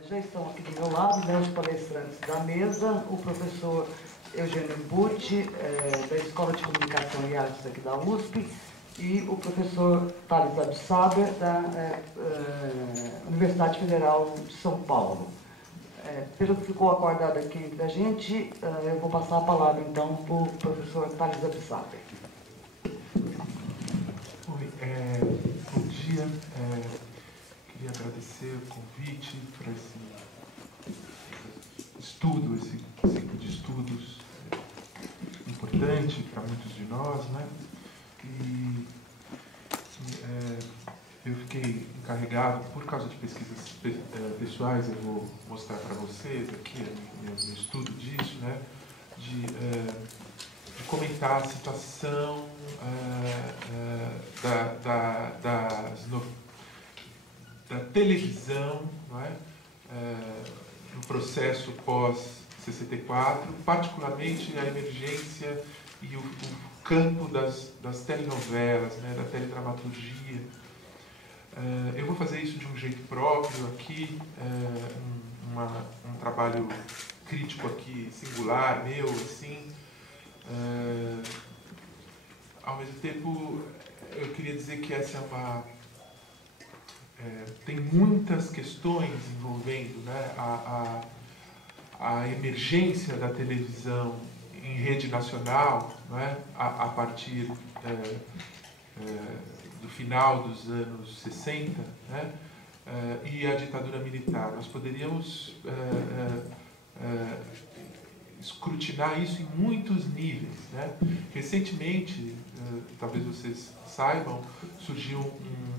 Já estão aqui do meu lado, né, os palestrantes da mesa, o professor Eugênio Butti, da Escola de Comunicação e Artes aqui da USP, e o professor Thales Absaber, da Universidade Federal de São Paulo. Pelo que ficou acordado aqui entre a gente, eu vou passar a palavra, então, para o professor Thales Absaber. Oi, bom dia. Queria agradecer o convite para esse estudo, esse ciclo de estudos importante para muitos de nós, né? E eu fiquei encarregado, por causa de pesquisas pessoais, eu vou mostrar para vocês aqui meu estudo disso, né? De comentar a situação da televisão, não é? No processo pós-64, particularmente a emergência e o campo das telenovelas, né? Da teledramaturgia. Eu vou fazer isso de um jeito próprio aqui, um trabalho crítico aqui, singular, meu, assim. Ao mesmo tempo, eu queria dizer que essa tem muitas questões envolvendo, né, a emergência da televisão em rede nacional, né, a partir do final dos anos 60, né, e a ditadura militar. Nós poderíamos escrutinar isso em muitos níveis, né? Recentemente, talvez vocês saibam, surgiu um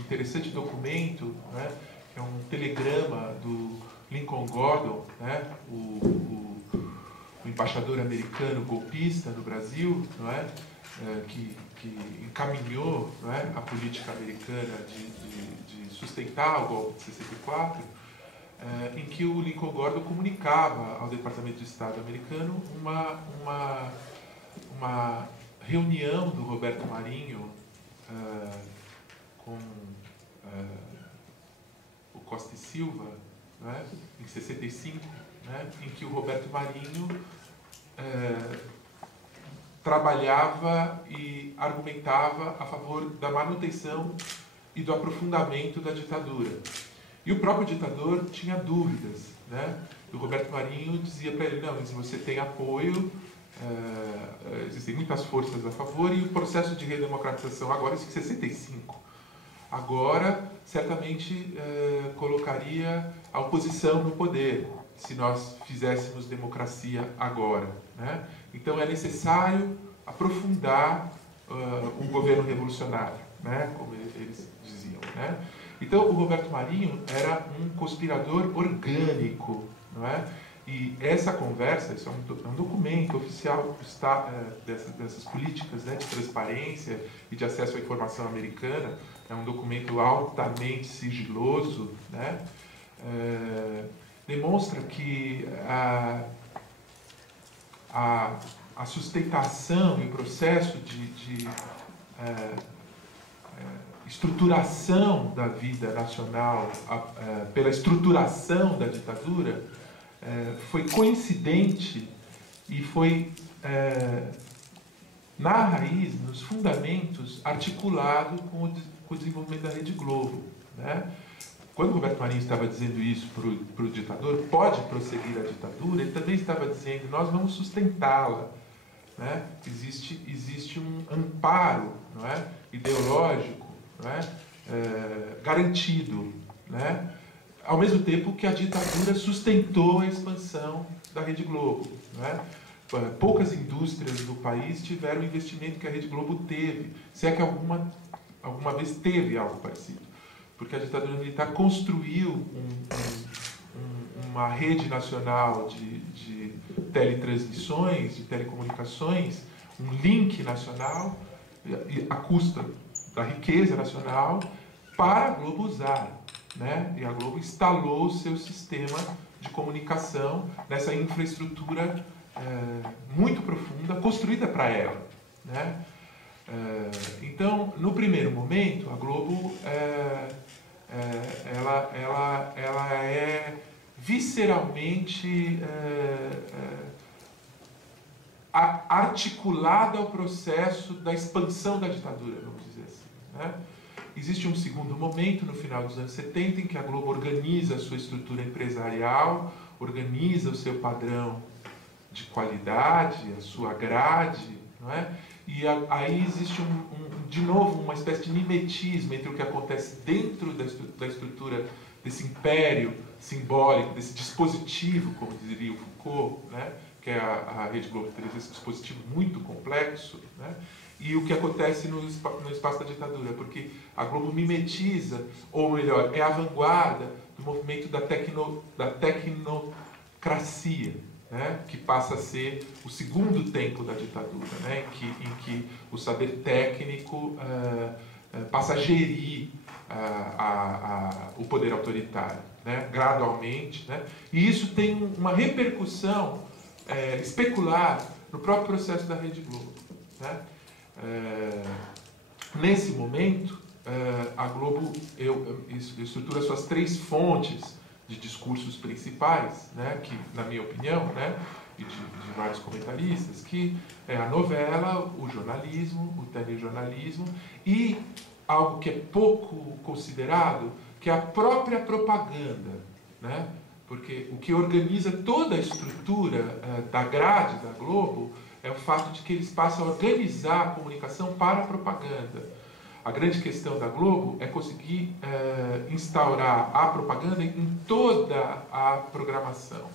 interessante documento, né? Que é um telegrama do Lincoln Gordon, né? O embaixador americano golpista no Brasil, não é? Que encaminhou, não é? A política americana de sustentar o golpe de 64, em que o Lincoln Gordon comunicava ao Departamento de Estado americano uma reunião do Roberto Marinho com o Costa e Silva, né, em 65, né, em que o Roberto Marinho trabalhava e argumentava a favor da manutenção e do aprofundamento da ditadura. E o próprio ditador tinha dúvidas, né? O Roberto Marinho dizia para ele, não, se você tem apoio, existem muitas forças a favor, e o processo de redemocratização agora, isso em 65, agora certamente colocaria a oposição no poder, se nós fizéssemos democracia agora, né? Então é necessário aprofundar o governo revolucionário, né? Como eles diziam, né? Então, o Roberto Marinho era um conspirador orgânico, não é? E essa conversa, isso é um documento oficial dessas políticas, né, de transparência e de acesso à informação americana, é um documento altamente sigiloso, né? Demonstra que a sustentação e o processo de estruturação da vida nacional pela estruturação da ditadura foi coincidente e foi na raiz, nos fundamentos, articulado com o desenvolvimento da Rede Globo, né? Quando o Roberto Marinho estava dizendo isso para o ditador, pode prosseguir a ditadura, ele também estava dizendo, nós vamos sustentá-la, né? Existe um amparo, não é, ideológico, não é, garantido, né? Ao mesmo tempo que a ditadura sustentou a expansão da Rede Globo, não é? Poucas indústrias do país tiveram o investimento que a Rede Globo teve, se é que alguma vez teve algo parecido, porque a ditadura militar construiu uma rede nacional de teletransmissões, de telecomunicações, um link nacional, à custa da riqueza nacional, para a Globo usar, né? E a Globo instalou o seu sistema de comunicação nessa infraestrutura muito profunda, construída para ela, né? Então, no primeiro momento, a Globo ela é visceralmente articulada ao processo da expansão da ditadura, vamos dizer assim, né? Existe um segundo momento, no final dos anos 70, em que a Globo organiza a sua estrutura empresarial, organiza o seu padrão de qualidade, a sua grade, não é? E aí existe, de novo, uma espécie de mimetismo entre o que acontece dentro da estrutura desse império simbólico, desse dispositivo, como diria o Foucault, né? Que é a Rede Globo de televisão, esse dispositivo muito complexo, né? E o que acontece no espaço da ditadura, porque a Globo mimetiza, ou melhor, é a vanguarda do movimento da tecnocracia, né? Que passa a ser o segundo tempo da ditadura, né? Em que o saber técnico passa a gerir o poder autoritário, né? Gradualmente, né? E isso tem uma repercussão especular no próprio processo da Rede Globo, né? Nesse momento, a Globo estrutura suas 3 fontes de discursos principais, né, que, na minha opinião, né, e de vários comentaristas, que é a novela, o jornalismo, o telejornalismo e algo que é pouco considerado, que é a própria propaganda, né? Porque o que organiza toda a estrutura da grade da Globo é o fato de que eles passam a organizar a comunicação para a propaganda. A grande questão da Globo é conseguir instaurar a propaganda em toda a programação,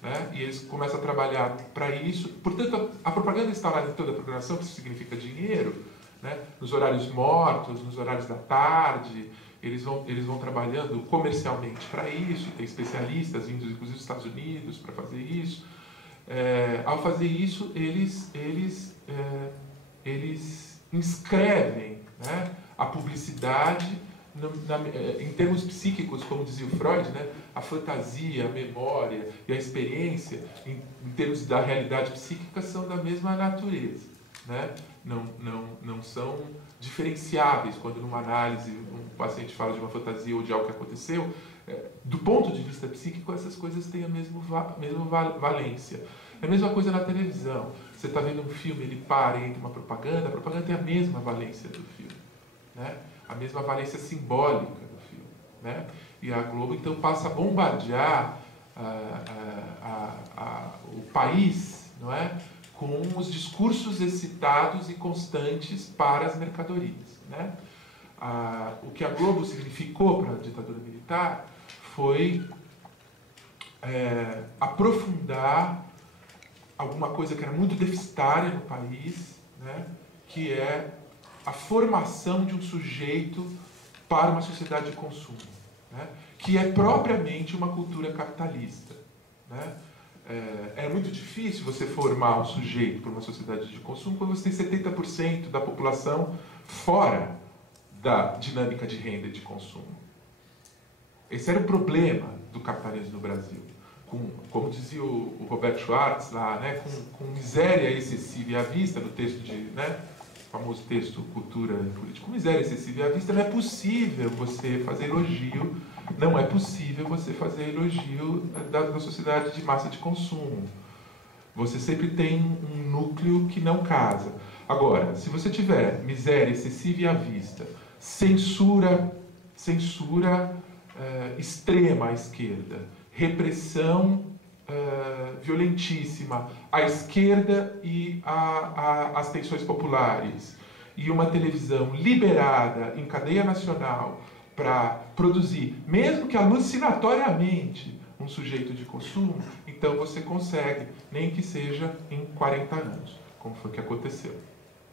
né? E eles começam a trabalhar para isso. Portanto, a propaganda instaurada em toda a programação, que isso significa dinheiro, né? Nos horários mortos, nos horários da tarde, eles vão trabalhando comercialmente para isso. Tem especialistas vindos, inclusive, dos Estados Unidos para fazer isso. Ao fazer isso, eles inscrevem, né, a publicidade em termos psíquicos, como dizia o Freud, né, a fantasia, a memória e a experiência, em termos da realidade psíquica, são da mesma natureza, né? Não são diferenciáveis quando, numa análise, um paciente fala de uma fantasia ou de algo que aconteceu. Do ponto de vista psíquico, essas coisas têm a mesma valência. É a mesma coisa na televisão. Você está vendo um filme, ele para e entra uma propaganda, a propaganda tem a mesma valência do filme, né? A mesma valência simbólica do filme, né? E a Globo, então, passa a bombardear o país, não é? Com os discursos excitados e constantes para as mercadorias, né? O que a Globo significou para a ditadura militar foi aprofundar alguma coisa que era muito deficitária no país, né? Que é a formação de um sujeito para uma sociedade de consumo, né? Que é propriamente uma cultura capitalista, né? É muito difícil você formar um sujeito para uma sociedade de consumo quando você tem 70% da população fora da dinâmica de renda e de consumo. Esse era o problema do capitalismo no Brasil. Como dizia o Roberto Schwartz lá, né, com miséria excessiva e à vista, no texto né, famoso texto Cultura e Política, com miséria excessiva e à vista, não é possível você fazer elogio, não é possível você fazer elogio da sociedade de massa de consumo. Você sempre tem um núcleo que não casa. Agora, se você tiver miséria excessiva e à vista, censura extrema à esquerda, repressão violentíssima à esquerda e às tensões populares, e uma televisão liberada em cadeia nacional para produzir, mesmo que alucinatoriamente, um sujeito de consumo, então você consegue, nem que seja em 40 anos, como foi que aconteceu,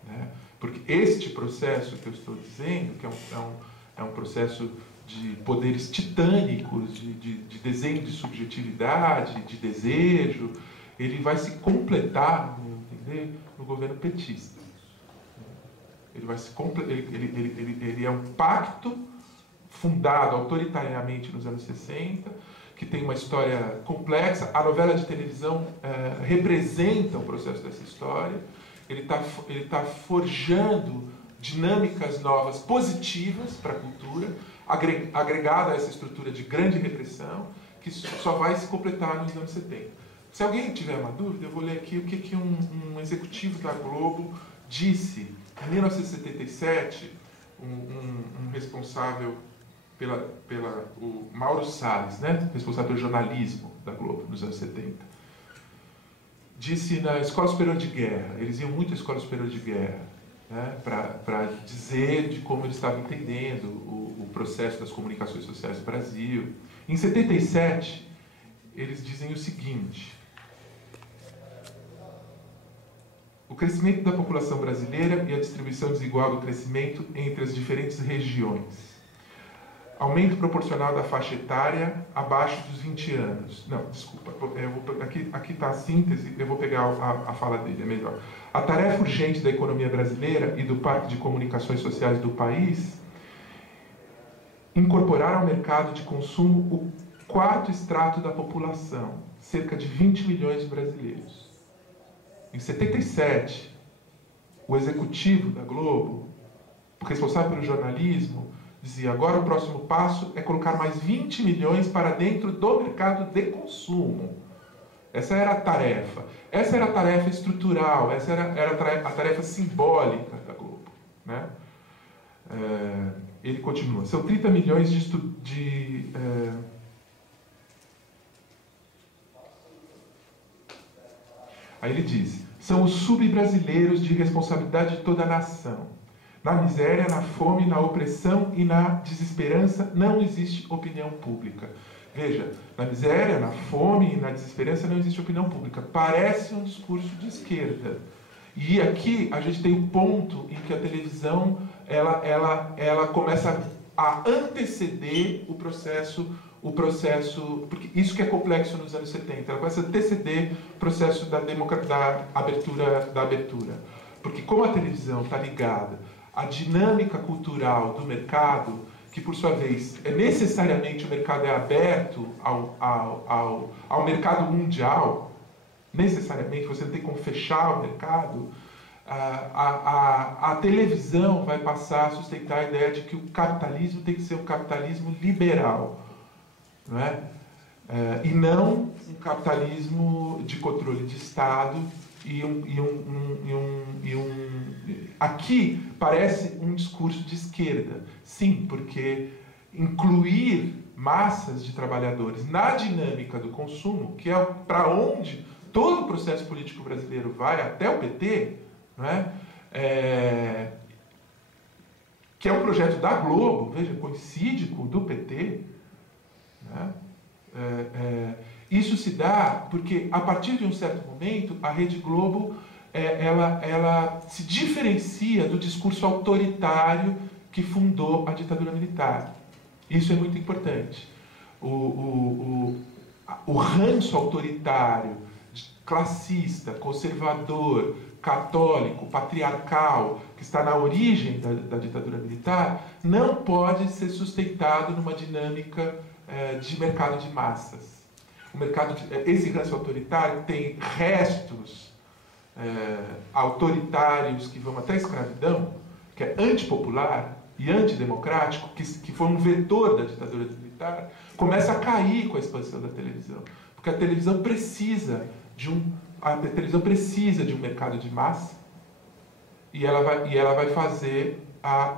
né? Porque este processo que eu estou dizendo, que é um processo de poderes titânicos, de desenho de subjetividade, de desejo, ele vai se completar, no meu entender, no governo petista. Ele é um pacto fundado autoritariamente nos anos 60, que tem uma história complexa. A novela de televisão representa o processo dessa história. Ele tá forjando dinâmicas novas, positivas para a cultura. agregada a essa estrutura de grande repressão, que só vai se completar nos anos 70. Se alguém tiver uma dúvida, eu vou ler aqui o que um executivo da Globo disse em 1977, um responsável o Mauro Salles, né? Responsável pelo jornalismo da Globo nos anos 70. Disse na Escola Superior de Guerra, eles iam muito à Escola Superior de Guerra, né? Para dizer de como eles estavam entendendo o processo das comunicações sociais no Brasil. Em 77, eles dizem o seguinte: o crescimento da população brasileira e a distribuição desigual do crescimento entre as diferentes regiões. Aumento proporcional da faixa etária abaixo dos 20 anos. Não, desculpa, aqui está a síntese, eu vou pegar a fala dele, é melhor. A tarefa urgente da economia brasileira e do parque de comunicações sociais do país incorporar ao mercado de consumo o quarto extrato da população, cerca de 20 milhões de brasileiros. Em 77, o executivo da Globo, responsável pelo jornalismo, dizia: agora o próximo passo é colocar mais 20 milhões para dentro do mercado de consumo. Essa era a tarefa. Essa era a tarefa estrutural, essa era a tarefa simbólica da Globo, né? Ele continua: são 30 milhões Aí ele diz: são os sub-brasileiros de responsabilidade de toda a nação. Na miséria, na fome, na opressão e na desesperança não existe opinião pública. Veja, na miséria, na fome e na desesperança não existe opinião pública. Parece um discurso de esquerda. E aqui a gente tem o ponto em que a televisão ela começa a anteceder o processo, porque isso que é complexo nos anos 70, ela começa a anteceder o processo da abertura. Porque como a televisão está ligada à dinâmica cultural do mercado, que por sua vez necessariamente o mercado é aberto ao mercado mundial, necessariamente você não tem como fechar o mercado, a televisão vai passar a sustentar a ideia de que o capitalismo tem que ser um capitalismo liberal, não é? E não um capitalismo de controle de Estado Aqui parece um discurso de esquerda, sim, porque incluir massas de trabalhadores na dinâmica do consumo, que é para onde todo o processo político brasileiro vai, até o PT, não é? Que é um projeto da Globo, veja, coincide com o do PT, né? Isso se dá porque, a partir de um certo momento, a Rede Globo ela se diferencia do discurso autoritário que fundou a ditadura militar. Isso é muito importante. O ranço autoritário, classista, conservador, católico, patriarcal, que está na origem da ditadura militar, não pode ser sustentado numa dinâmica de mercado de massas. Esse ranço autoritário tem restos autoritários que vão até a escravidão, que é antipopular e antidemocrático, que foi um vetor da ditadura militar, começa a cair com a expansão da televisão. Porque a televisão precisa de um mercado de massa, e ela vai fazer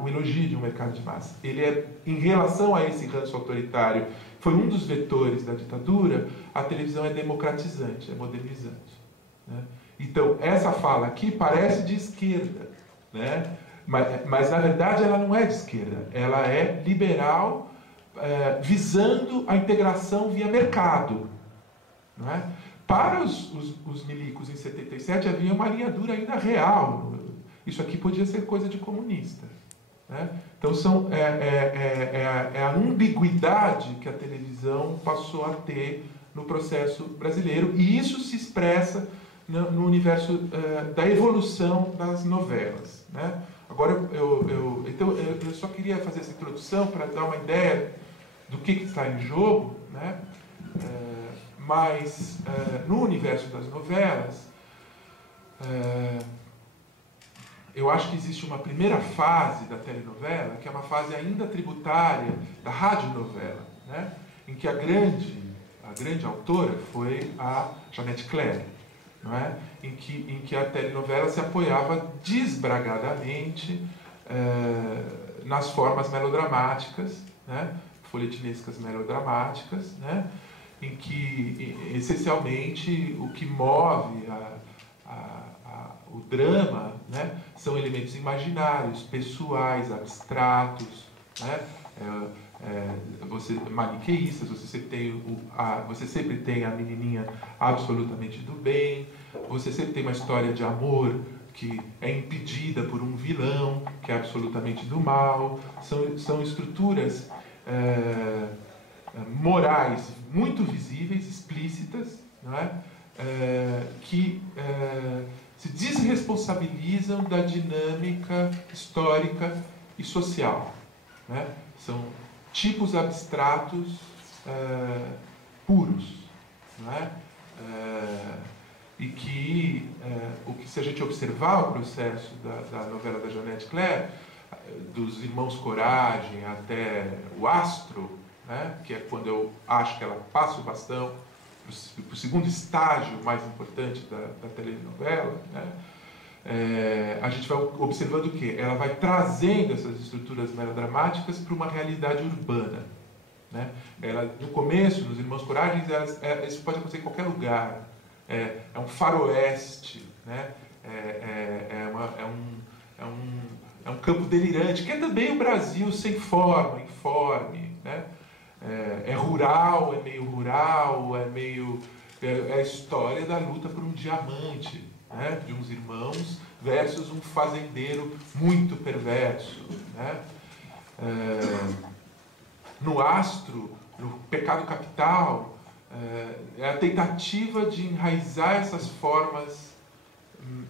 o elogio de um mercado de massa. Em relação a esse ranço autoritário, foi um dos vetores da ditadura, a televisão é democratizante, é modernizante, né? Então, essa fala aqui parece de esquerda, né? Mas na verdade ela não é de esquerda, ela é liberal, visando a integração via mercado, não é? Para os milicos em 77 havia uma linha dura ainda real. Isso aqui podia ser coisa de comunista, né? Então é a ambiguidade que a televisão passou a ter no processo brasileiro, e isso se expressa no universo da evolução das novelas, né? Agora eu só queria fazer essa introdução para dar uma ideia do que está em jogo, né? Mas no universo das novelas eu acho que existe uma primeira fase da telenovela, que é uma fase ainda tributária da radionovela, né? Em que a grande autora foi a Jeanette Claire, não é? Em que a telenovela se apoiava desbragadamente nas formas melodramáticas, né? Folhetinescas melodramáticas, né? Em que, essencialmente, o que move o drama, né, são elementos imaginários, pessoais, abstratos, né, maniqueístas. Você sempre tem a menininha absolutamente do bem, você sempre tem uma história de amor que é impedida por um vilão que é absolutamente do mal. São estruturas morais muito visíveis, explícitas, não é? Que se desresponsabilizam da dinâmica histórica e social, né? São tipos abstratos puros, não é? E que, se a gente observar o processo da novela da Jeanette Claire, dos Irmãos Coragem até o Astro, né? Que é quando eu acho que ela passa o bastão para o segundo estágio mais importante da telenovela, né? A gente vai observando o quê? Ela vai trazendo essas estruturas melodramáticas para uma realidade urbana, né? No começo, nos Irmãos Coragem, isso pode acontecer em qualquer lugar. É um faroeste, né? É um campo delirante, que é também o Brasil sem forma, informe, né? É rural, é meio rural, é a história da luta por um diamante, né? De uns irmãos versus um fazendeiro muito perverso, né? No Astro, no Pecado Capital, é a tentativa de enraizar essas formas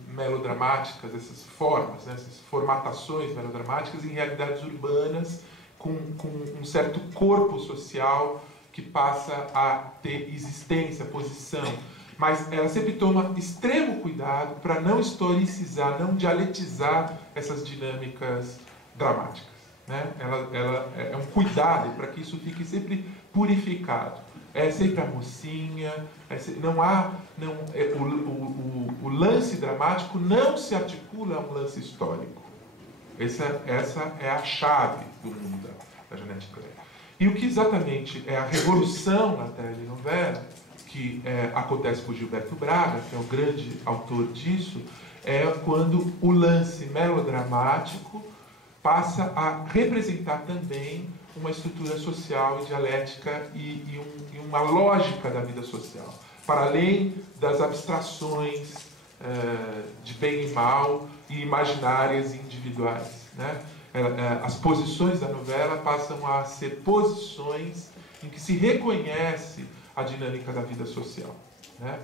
melodramáticas, essas formas, né? Essas formatações melodramáticas em realidades urbanas, com um certo corpo social que passa a ter existência, posição. Mas ela sempre toma extremo cuidado para não historicizar, não dialetizar essas dinâmicas dramáticas, né? Ela é um cuidado para que isso fique sempre purificado. É sempre a mocinha, o lance dramático não se articula a um lance histórico. Essa é a chave do mundo da Jeanette Claire. E o que exatamente é a revolução na telenovela, que acontece com Gilberto Braga, que é o grande autor disso, é quando o lance melodramático passa a representar também uma estrutura social e dialética e uma lógica da vida social, para além das abstrações de bem e mal e imaginárias e individuais, né? As posições da novela passam a ser posições em que se reconhece a dinâmica da vida social, né?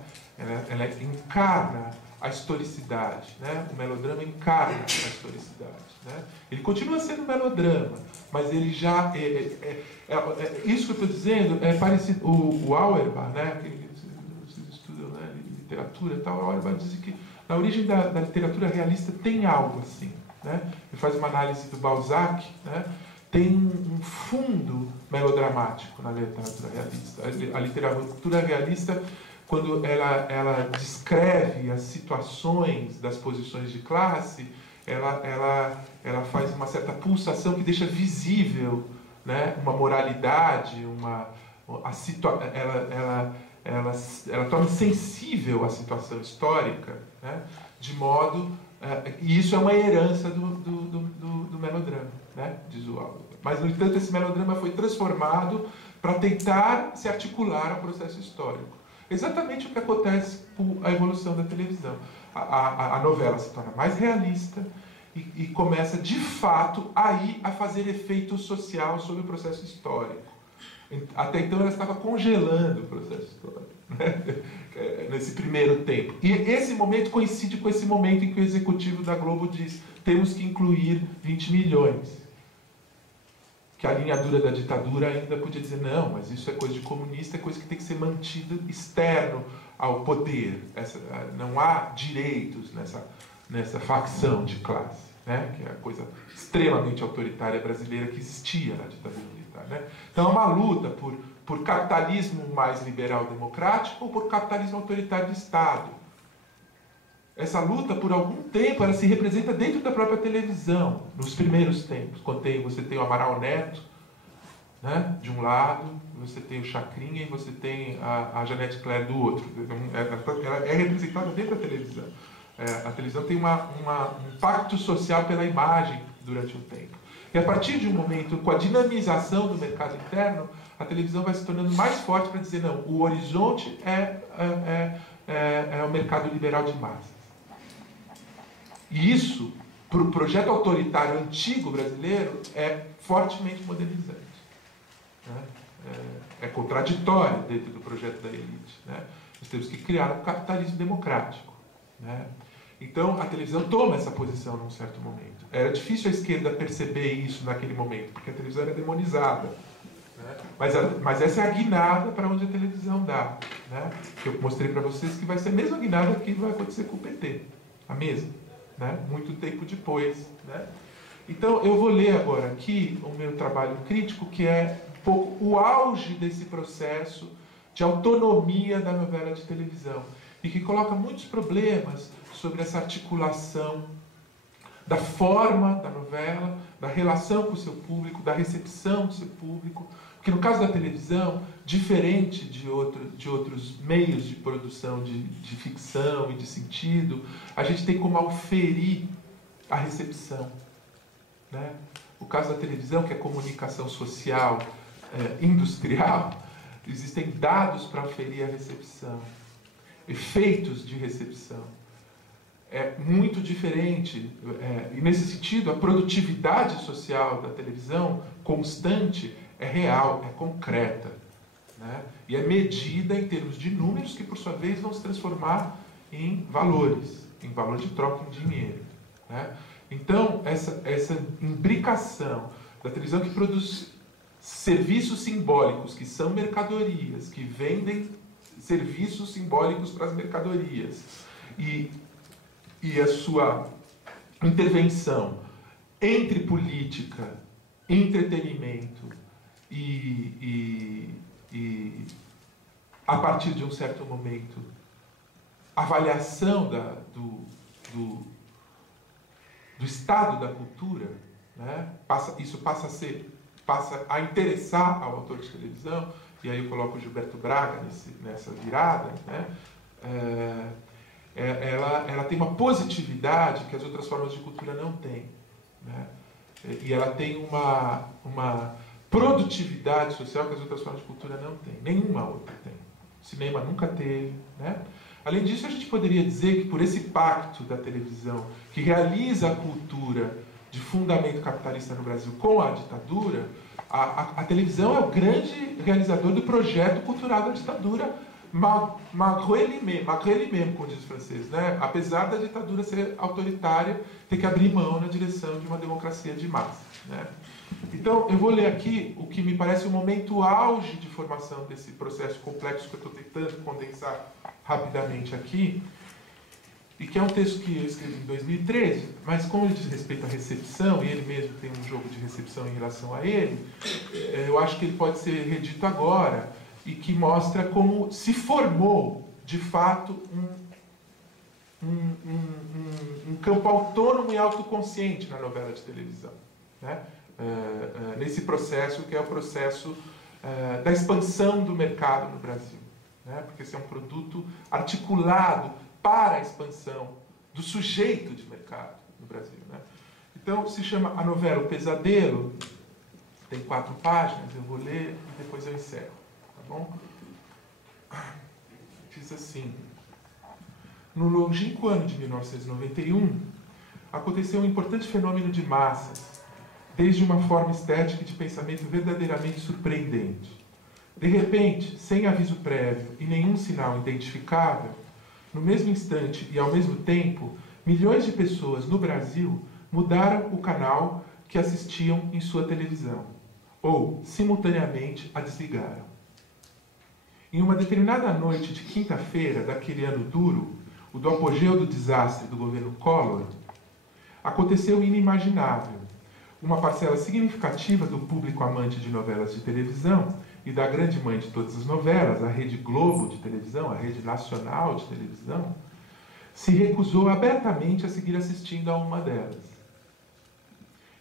Ela encarna a historicidade, né? O melodrama encarna a historicidade, né? Ele continua sendo melodrama, mas ele já isso que eu estou dizendo é parecido. O Auerbach, né? Vocês estudam, né, literatura e tal. O Auerbach diz que na origem da literatura realista tem algo assim, né? Ele faz uma análise do Balzac, né? Tem um fundo melodramático na literatura realista. A literatura realista, quando ela descreve as situações das posições de classe, ela faz uma certa pulsação que deixa visível, né, uma moralidade, ela torna sensível a situação histórica, né, de modo... e isso é uma herança do melodrama, né, diz o Auerbach. Mas, no entanto, esse melodrama foi transformado para tentar se articular ao processo histórico. Exatamente o que acontece com a evolução da televisão. A novela se torna mais realista e começa, de fato, aí a fazer efeito social sobre o processo histórico. Até então ela estava congelando o processo histórico, né? Nesse primeiro tempo. E esse momento coincide com esse momento em que o executivo da Globo diz: temos que incluir 20 milhões. Que a linha dura da ditadura ainda podia dizer: não, mas isso é coisa de comunista, é coisa que tem que ser mantido externo ao poder. Não há direitos nessa facção de classe, né? Que é a coisa extremamente autoritária brasileira que existia na ditadura militar, né? Então é uma luta por capitalismo mais liberal democrático ou por capitalismo autoritário de Estado. Essa luta, por algum tempo, ela se representa dentro da própria televisão, nos primeiros tempos, quando você tem o Amaral Neto, né, de um lado, você tem o Chacrinha e você tem a Janete Claire do outro. Ela é representada dentro da televisão. A televisão tem um pacto social pela imagem durante um tempo. E a partir de um momento, com a dinamização do mercado interno, a televisão vai se tornando mais forte para dizer, não, o horizonte é o mercado liberal de massas. E isso, para o projeto autoritário antigo brasileiro, é fortemente modernizante. Né? É contraditório dentro do projeto da elite. Né? Nós temos que criar um capitalismo democrático. Né? Então, a televisão toma essa posição num certo momento. Era difícil a esquerda perceber isso naquele momento, porque a televisão era demonizada. Né? Mas essa é a guinada para onde a televisão dá. Né? Que eu mostrei para vocês que vai ser a mesma guinada que vai acontecer com o PT. A mesma. Né? Muito tempo depois. Né? Então, eu vou ler agora aqui o meu trabalho crítico, que é um pouco o auge desse processo de autonomia da novela de televisão, e que coloca muitos problemas sobre essa articulação da forma da novela, da relação com o seu público, da recepção do seu público, porque no caso da televisão, diferente de outros meios de produção de ficção e de sentido, a gente tem como auferir a recepção. Né? O caso da televisão, que é comunicação social, industrial, existem dados para auferir a recepção, efeitos de recepção. É muito diferente, e nesse sentido, a produtividade social da televisão constante é real, é concreta. Né? E é medida em termos de números que, por sua vez, vão se transformar em valores, em valor de troca em dinheiro. Né? Então, essa imbricação da televisão que produz serviços simbólicos, que são mercadorias, que vendem serviços simbólicos para as mercadorias, e a sua intervenção entre política, entretenimento e a partir de um certo momento, avaliação do estado da cultura, né? Isso passa a interessar ao autor de televisão, e aí eu coloco o Gilberto Braga nessa virada, né? Ela tem uma positividade que as outras formas de cultura não têm. Né? E ela tem uma produtividade social que as outras formas de cultura não têm. Nenhuma outra tem. O cinema nunca teve. Né? Além disso, a gente poderia dizer que por esse pacto da televisão, que realiza a cultura de fundamento capitalista no Brasil com a ditadura, a televisão é o grande realizador do projeto cultural da ditadura, malgré lui-même, como diz os franceses, né? Apesar da ditadura ser autoritária, tem que abrir mão na direção de uma democracia de massa. Né? Então, eu vou ler aqui o que me parece o momento auge de formação desse processo complexo que eu estou tentando condensar rapidamente aqui, e que é um texto que eu escrevi em 2013, mas como ele diz respeito à recepção, e ele mesmo tem um jogo de recepção em relação a ele, eu acho que ele pode ser redito agora, e que mostra como se formou, de fato, um campo autônomo e autoconsciente na novela de televisão. Né? Nesse processo que é o processo da expansão do mercado no Brasil. Né? Porque esse é um produto articulado para a expansão do sujeito de mercado no Brasil. Né? Então, se chama a novela O Pesadelo, tem 4 páginas, eu vou ler e depois eu encerro. Tá bom? Diz assim: no longínquo ano de 1991, aconteceu um importante fenômeno de massas, desde uma forma estética e de pensamento verdadeiramente surpreendente. De repente, sem aviso prévio e nenhum sinal identificável, no mesmo instante e ao mesmo tempo, milhões de pessoas no Brasil mudaram o canal que assistiam em sua televisão, ou, simultaneamente, a desligaram. Em uma determinada noite de quinta-feira daquele ano duro, o do apogeu do desastre do governo Collor, aconteceu o inimaginável. Uma parcela significativa do público amante de novelas de televisão e da grande mãe de todas as novelas, a Rede Globo de televisão, a Rede Nacional de televisão, se recusou abertamente a seguir assistindo a uma delas.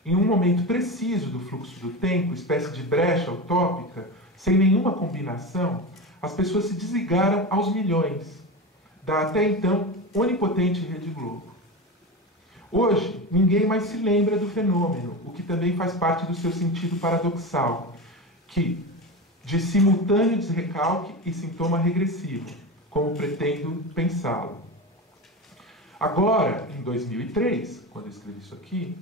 Em um momento preciso do fluxo do tempo, espécie de brecha utópica, sem nenhuma combinação, as pessoas se desligaram aos milhões da até então onipotente Rede Globo. Hoje, ninguém mais se lembra do fenômeno, o que também faz parte do seu sentido paradoxal, que de simultâneo desrecalque e sintoma regressivo, como pretendo pensá-lo. Agora, em 2003, quando eu escrevi isso aqui,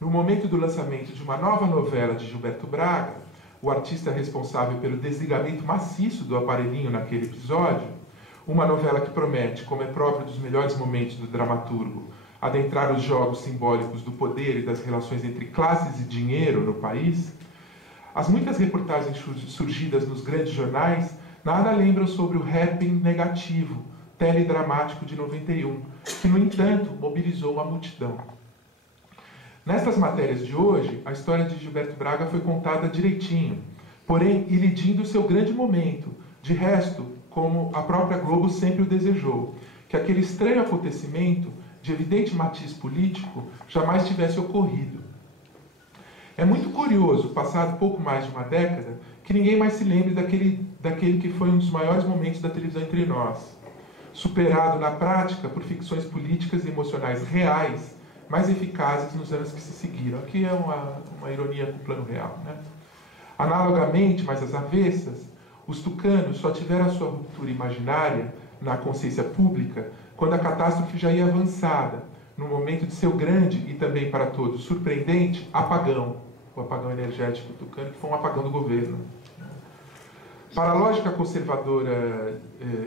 no momento do lançamento de uma nova novela de Gilberto Braga, o artista responsável pelo desligamento maciço do aparelhinho naquele episódio, uma novela que promete, como é próprio dos melhores momentos do dramaturgo, adentrar os jogos simbólicos do poder e das relações entre classes e dinheiro no país, as muitas reportagens surgidas nos grandes jornais nada lembram sobre o happening negativo, teledramático de 91, que, no entanto, mobilizou uma multidão. Nestas matérias de hoje, a história de Gilberto Braga foi contada direitinho, porém ilidindo o seu grande momento, de resto, como a própria Globo sempre o desejou, que aquele estranho acontecimento, de evidente matiz político, jamais tivesse ocorrido. É muito curioso, passado pouco mais de uma década, que ninguém mais se lembre daquele que foi um dos maiores momentos da televisão entre nós, superado na prática por ficções políticas e emocionais reais, mais eficazes nos anos que se seguiram. Aqui é uma ironia com o plano real, né? Analogamente, mas às avessas, os tucanos só tiveram a sua ruptura imaginária na consciência pública quando a catástrofe já ia avançada, no momento de seu grande e também para todos surpreendente apagão, o apagão energético tucano, que foi um apagão do governo. Para a lógica conservadora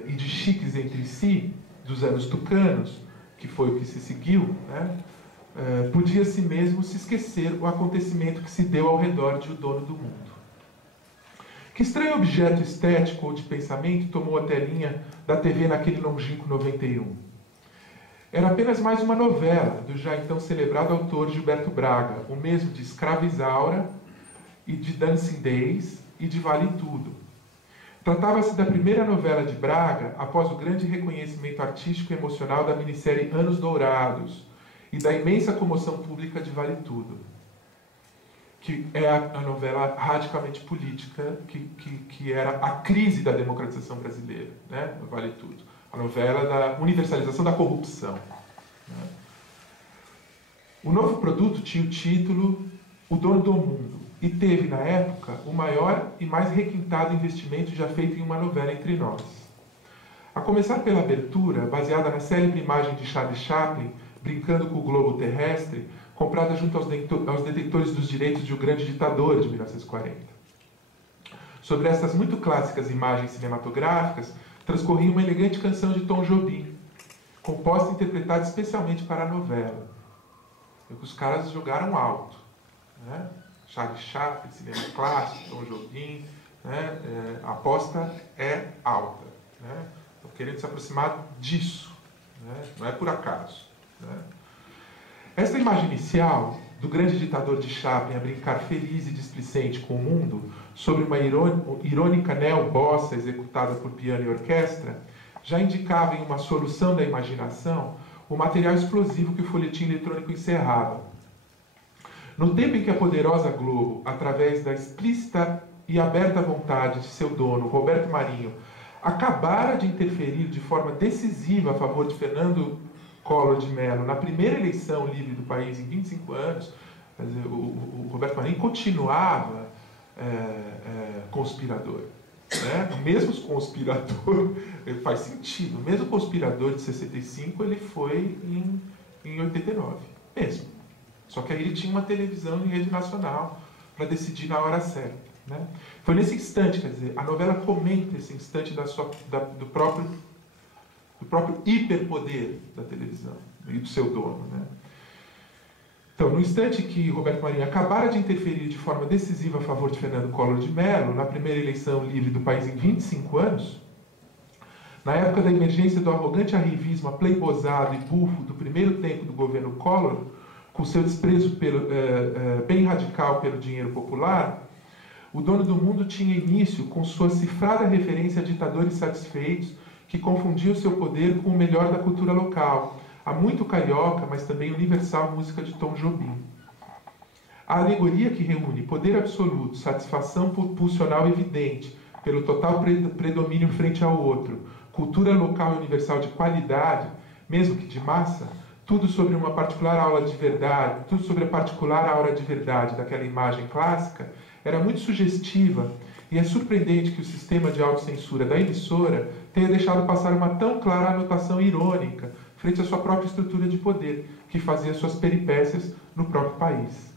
e de chiques entre si dos anos tucanos, que foi o que se seguiu, né, podia-se mesmo se esquecer o acontecimento que se deu ao redor de O Dono do Mundo. Que estranho objeto estético ou de pensamento tomou a telinha da TV naquele longínquo 91? Era apenas mais uma novela do já então celebrado autor Gilberto Braga, o mesmo de Escrava Isaura e de Dancing Days e de Vale Tudo. Tratava-se da primeira novela de Braga após o grande reconhecimento artístico e emocional da minissérie Anos Dourados e da imensa comoção pública de Vale Tudo, que é a novela radicalmente política, que era a crise da democratização brasileira, né? Vale Tudo. A novela da universalização da corrupção. Né? O novo produto tinha o título O Dono do Mundo e teve, na época, o maior e mais requintado investimento já feito em uma novela entre nós. A começar pela abertura, baseada na célebre imagem de Charlie Chaplin, brincando com o globo terrestre, comprada junto aos detentores dos direitos de O Grande Ditador, de 1940. Sobre essas muito clássicas imagens cinematográficas, transcorria uma elegante canção de Tom Jobim, composta e interpretada especialmente para a novela. E os caras jogaram alto. Né? Charlie Chaplin, cinema clássico, Tom Jobim, né? A aposta é alta. Né? Estão querendo se aproximar disso. Né? Não é por acaso. Né? Esta imagem inicial do grande ditador de Chaplin a brincar feliz e displicente com o mundo sobre uma irônica neo-bossa executada por piano e orquestra, já indicava em uma solução da imaginação o material explosivo que o folhetim eletrônico encerrava. No tempo em que a poderosa Globo, através da explícita e aberta vontade de seu dono, Roberto Marinho, acabara de interferir de forma decisiva a favor de Fernando Collor de Mello na primeira eleição livre do país em 25 anos, quer dizer, o Roberto Marinho continuava conspirador. Né? O mesmo conspirador, faz sentido, o mesmo conspirador de 65 ele foi em 89, mesmo. Só que aí ele tinha uma televisão em rede nacional para decidir na hora certa. Né? Foi nesse instante, quer dizer, a novela comenta esse instante do próprio hiperpoder da televisão e do seu dono. Né? Então, no instante que Roberto Marinho acabara de interferir de forma decisiva a favor de Fernando Collor de Mello, na primeira eleição livre do país em 25 anos, Na época da emergência do arrogante arrivismo apleibosado e bufo do primeiro tempo do governo Collor, com seu desprezo bem radical pelo dinheiro popular, o Dono do Mundo tinha início com sua cifrada referência a ditadores satisfeitos que confundiam seu poder com o melhor da cultura local, a muito carioca, mas também universal música de Tom Jobim. A alegoria que reúne poder absoluto, satisfação pulsional evidente, pelo total predomínio frente ao outro, cultura local e universal de qualidade, mesmo que de massa, tudo sobre uma particular aula de verdade, tudo sobre a particular aura de verdade daquela imagem clássica, era muito sugestiva, e é surpreendente que o sistema de autocensura da emissora tenha deixado passar uma tão clara anotação irônica frente à sua própria estrutura de poder, que fazia suas peripécias no próprio país.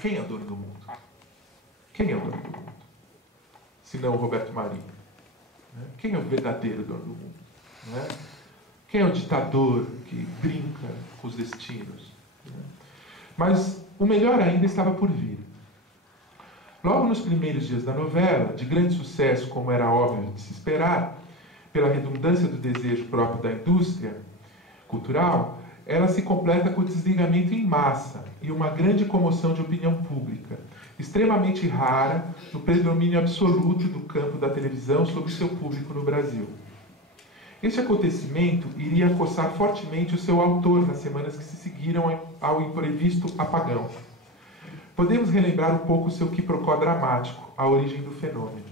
Quem é o dono do mundo? Quem é o dono do mundo? Se não o Roberto Marinho. Quem é o verdadeiro dono do mundo? Quem é o ditador que brinca com os destinos? Mas o melhor ainda estava por vir. Logo nos primeiros dias da novela, de grande sucesso, como era óbvio de se esperar, pela redundância do desejo próprio da indústria cultural, ela se completa com o desligamento em massa e uma grande comoção de opinião pública, extremamente rara no predomínio absoluto do campo da televisão sobre o seu público no Brasil. Este acontecimento iria acossar fortemente o seu autor nas semanas que se seguiram ao imprevisto apagão. Podemos relembrar um pouco o seu quiprocó dramático, a origem do fenômeno.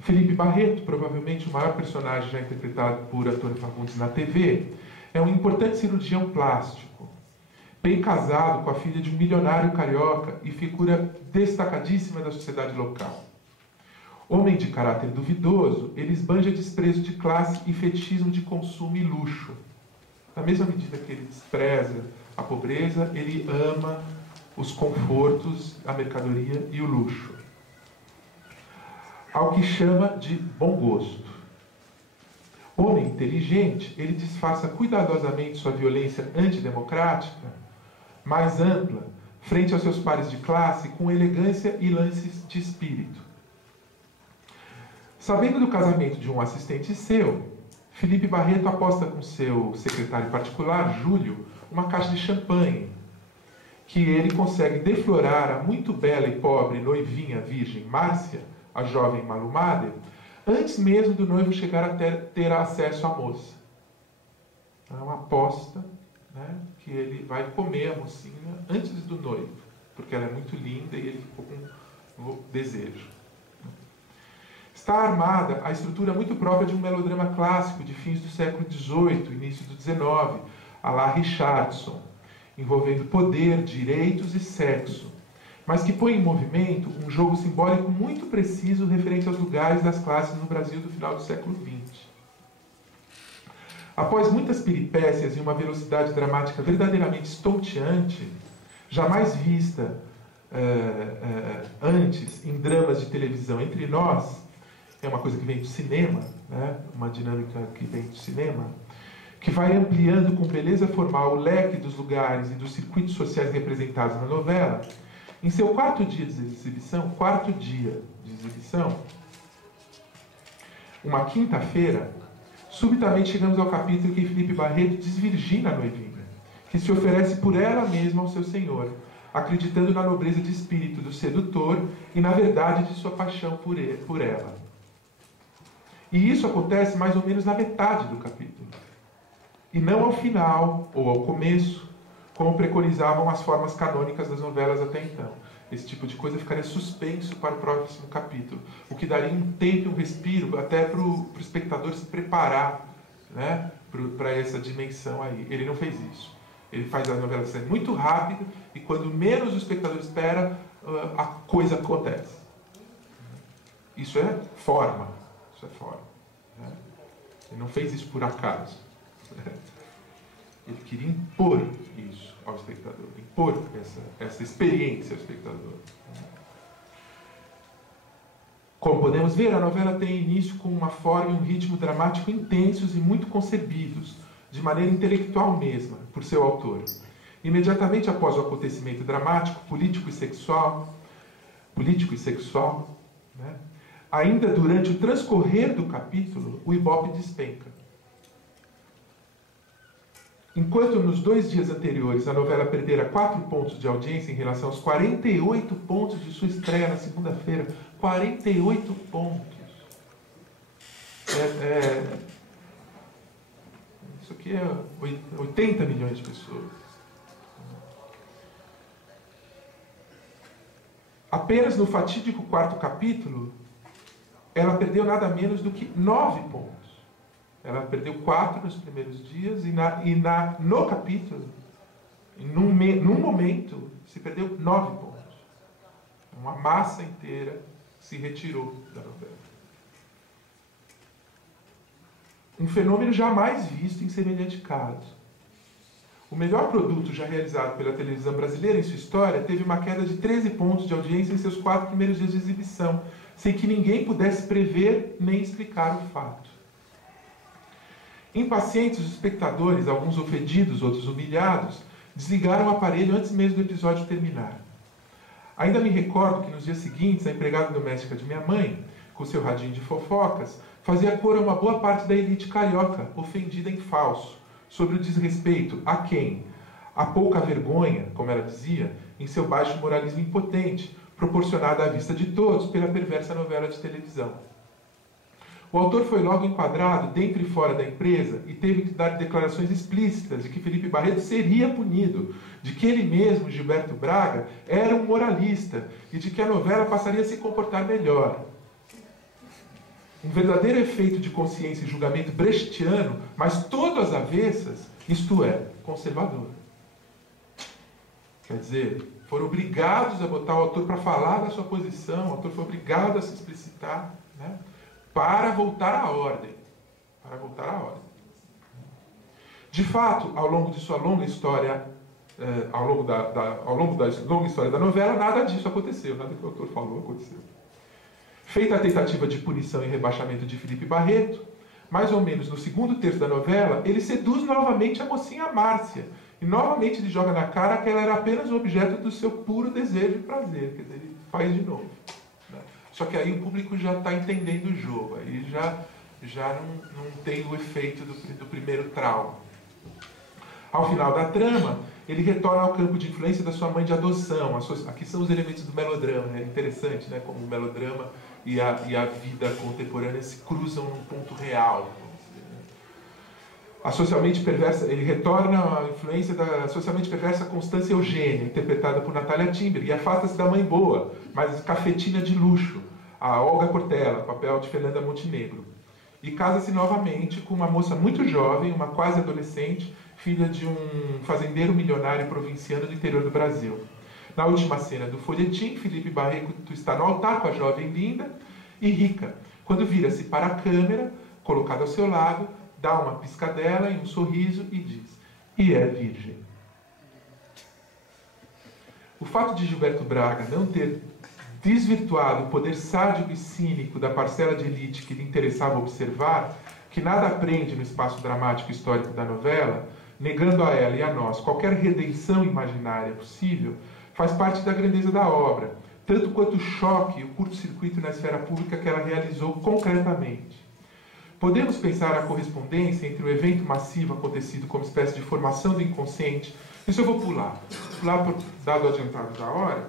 Felipe Barreto, provavelmente o maior personagem já interpretado por Antônio Fagundes na TV, é um importante cirurgião plástico, bem casado com a filha de um milionário carioca e figura destacadíssima da sociedade local. Homem de caráter duvidoso, ele esbanja desprezo de classe e fetichismo de consumo e luxo. Na mesma medida que ele despreza a pobreza, ele ama os confortos, a mercadoria e o luxo. Ao que chama de bom gosto. Homem inteligente, ele disfarça cuidadosamente sua violência antidemocrática, mais ampla, frente aos seus pares de classe, com elegância e lances de espírito. Sabendo do casamento de um assistente seu, Felipe Barreto aposta com seu secretário particular, Júlio, uma caixa de champanhe, que ele consegue deflorar a muito bela e pobre noivinha virgem Márcia, a jovem Malu Mader, antes mesmo do noivo chegar a ter acesso à moça. É uma aposta, né, que ele vai comer a mocinha antes do noivo, porque ela é muito linda e ele ficou com desejo. Está armada a estrutura muito própria de um melodrama clássico de fins do século XVIII, início do XIX, à la Richardson, envolvendo poder, direitos e sexo, mas que põe em movimento um jogo simbólico muito preciso referente aos lugares das classes no Brasil do final do século XX. Após muitas peripécias e uma velocidade dramática verdadeiramente estonteante, jamais vista antes em dramas de televisão entre nós, é uma coisa que vem do cinema, né? Uma dinâmica que vem do cinema, que vai ampliando com beleza formal o leque dos lugares e dos circuitos sociais representados na novela. Em seu quarto dia de exibição, uma quinta-feira, subitamente chegamos ao capítulo em que Felipe Barreto desvirgina a noivinha, que se oferece por ela mesma ao seu senhor, acreditando na nobreza de espírito do sedutor e na verdade de sua paixão por ela. E isso acontece mais ou menos na metade do capítulo, e não ao final ou ao começo, como preconizavam as formas canônicas das novelas até então. Esse tipo de coisa ficaria suspenso para o próximo capítulo, o que daria um tempo e um respiro até para o espectador se preparar, né, para essa dimensão aí. Ele não fez isso. Ele faz a novela ser muito rápida e quando menos o espectador espera, a coisa acontece. Isso é forma. Isso é forma. Né? Ele não fez isso por acaso. Ele queria impor isso ao espectador, impor essa experiência ao espectador. Como podemos ver, a novela tem início com uma forma e um ritmo dramático intensos e muito concebidos, de maneira intelectual mesma, por seu autor. Imediatamente após o acontecimento dramático, político e sexual, né, Ainda durante o transcorrer do capítulo, o Ibope despenca. Enquanto nos 2 dias anteriores a novela perdera 4 pontos de audiência em relação aos 48 pontos de sua estreia na segunda-feira, 48 pontos. Isso aqui é 80 milhões de pessoas. Apenas no fatídico 4º capítulo, ela perdeu nada menos do que 9 pontos. Ela perdeu 4 nos primeiros dias no capítulo, num momento, se perdeu 9 pontos. Uma massa inteira se retirou da novela. Um fenômeno jamais visto em semelhante caso. O melhor produto já realizado pela televisão brasileira em sua história teve uma queda de 13 pontos de audiência em seus 4 primeiros dias de exibição, sem que ninguém pudesse prever nem explicar o fato. Impacientes, os espectadores, alguns ofendidos, outros humilhados, desligaram o aparelho antes mesmo do episódio terminar. Ainda me recordo que nos dias seguintes, a empregada doméstica de minha mãe, com seu radinho de fofocas, fazia cor a uma boa parte da elite carioca, ofendida em falso, sobre o desrespeito a quem? A pouca vergonha, como ela dizia, em seu baixo moralismo impotente, proporcionado à vista de todos pela perversa novela de televisão. O autor foi logo enquadrado dentro e fora da empresa e teve que dar declarações explícitas de que Felipe Barreto seria punido, de que ele mesmo, Gilberto Braga, era um moralista e de que a novela passaria a se comportar melhor. Um verdadeiro efeito de consciência e julgamento brechtiano, mas todo às avessas, isto é, conservador. Quer dizer, foram obrigados a botar o autor para falar da sua posição, o autor foi obrigado a se explicitar, né? Para voltar à ordem. Para voltar à ordem. De fato, ao longo de sua longa história, ao longo da longa história da novela, nada disso aconteceu, nada que o autor falou aconteceu. Feita a tentativa de punição e rebaixamento de Felipe Barreto, mais ou menos no 2º terço da novela, ele seduz novamente a mocinha Márcia, e novamente ele joga na cara que ela era apenas o objeto do seu puro desejo e prazer, quer dizer, ele faz de novo. Só que aí o público já está entendendo o jogo, aí já não tem o efeito do primeiro trauma. Ao final da trama, ele retorna ao campo de influência da sua mãe de adoção. Aqui são os elementos do melodrama, é interessante, né? Como o melodrama e a vida contemporânea se cruzam num ponto real. A socialmente perversa, ele retorna à influência da socialmente perversa Constância Eugênia, interpretada por Natália Timber, e afasta-se da mãe boa, mas cafetina de luxo, a Olga Cortella, papel de Fernanda Montenegro. E casa-se novamente com uma moça muito jovem, uma quase adolescente, filha de um fazendeiro milionário provinciano do interior do Brasil. Na última cena do folhetim, Felipe Barreto está no altar com a jovem linda e rica, quando vira-se para a câmera, colocada ao seu lado, dá uma piscadela e um sorriso e diz: "E é virgem". O fato de Gilberto Braga não ter desvirtuado o poder sádico e cínico da parcela de elite que lhe interessava observar, que nada aprende no espaço dramático e histórico da novela, negando a ela e a nós qualquer redenção imaginária possível, faz parte da grandeza da obra, tanto quanto o choque e o curto-circuito na esfera pública que ela realizou concretamente. Podemos pensar a correspondência entre o evento massivo acontecido como espécie de formação do inconsciente. Isso eu vou pular dado o adiantado da hora,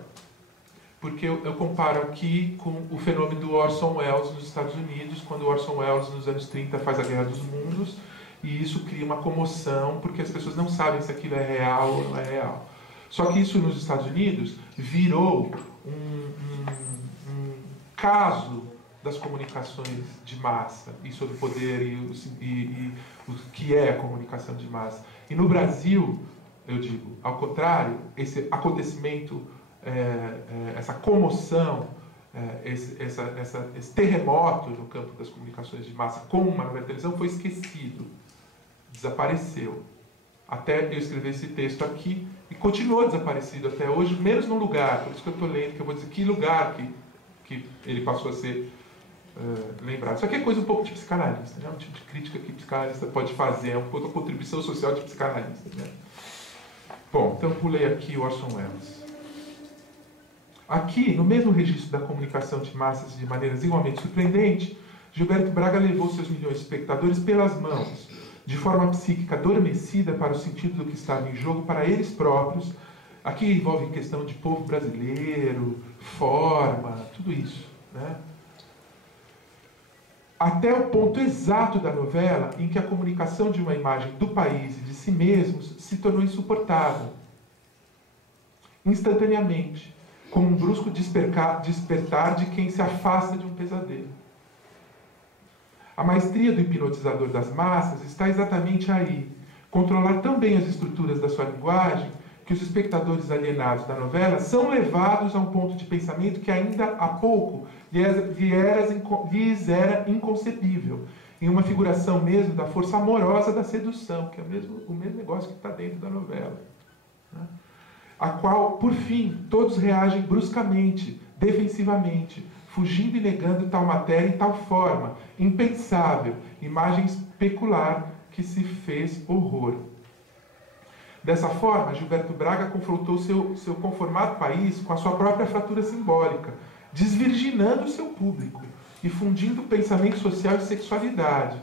porque eu comparo aqui com o fenômeno do Orson Welles nos Estados Unidos, quando Orson Welles, nos anos 30, faz a Guerra dos Mundos, e isso cria uma comoção, porque as pessoas não sabem se aquilo é real ou não é real. Só que isso nos Estados Unidos virou um caso das comunicações de massa, e sobre o poder e o que é a comunicação de massa. E no Brasil, eu digo, ao contrário, esse acontecimento, essa comoção, esse terremoto no campo das comunicações de massa com uma novela de televisão foi esquecido, desapareceu. Até eu escrever esse texto aqui, e continuou desaparecido até hoje, menos num lugar, por isso que eu estou lendo, que eu vou dizer que lugar que ele passou a ser lembrado. Isso aqui é coisa um pouco de psicanalista, né? Um tipo de crítica que o psicanalista pode fazer, é um pouco a contribuição social de psicanalista, né? Bom, então pulei aqui o Orson Welles. Aqui, no mesmo registro da comunicação de massas de maneiras igualmente surpreendentes, Gilberto Braga levou seus milhões de espectadores pelas mãos, de forma psíquica adormecida para o sentido do que estava em jogo para eles próprios. Aqui envolve questão de povo brasileiro, forma, tudo isso, né? Até o ponto exato da novela em que a comunicação de uma imagem do país e de si mesmos se tornou insuportável. Instantaneamente, como um brusco despertar de quem se afasta de um pesadelo. A maestria do hipnotizador das massas está exatamente aí, controlar tão bem as estruturas da sua linguagem que os espectadores alienados da novela são levados a um ponto de pensamento que ainda há pouco lhes era inconcebível, em uma figuração mesmo da força amorosa da sedução, que é o mesmo negócio que está dentro da novela, né? A qual, por fim, todos reagem bruscamente, defensivamente, fugindo e negando tal matéria em tal forma, impensável, imagem especular que se fez horror. Dessa forma, Gilberto Braga confrontou seu conformado país com a sua própria fratura simbólica, desvirginando o seu público e fundindo pensamento social e sexualidade.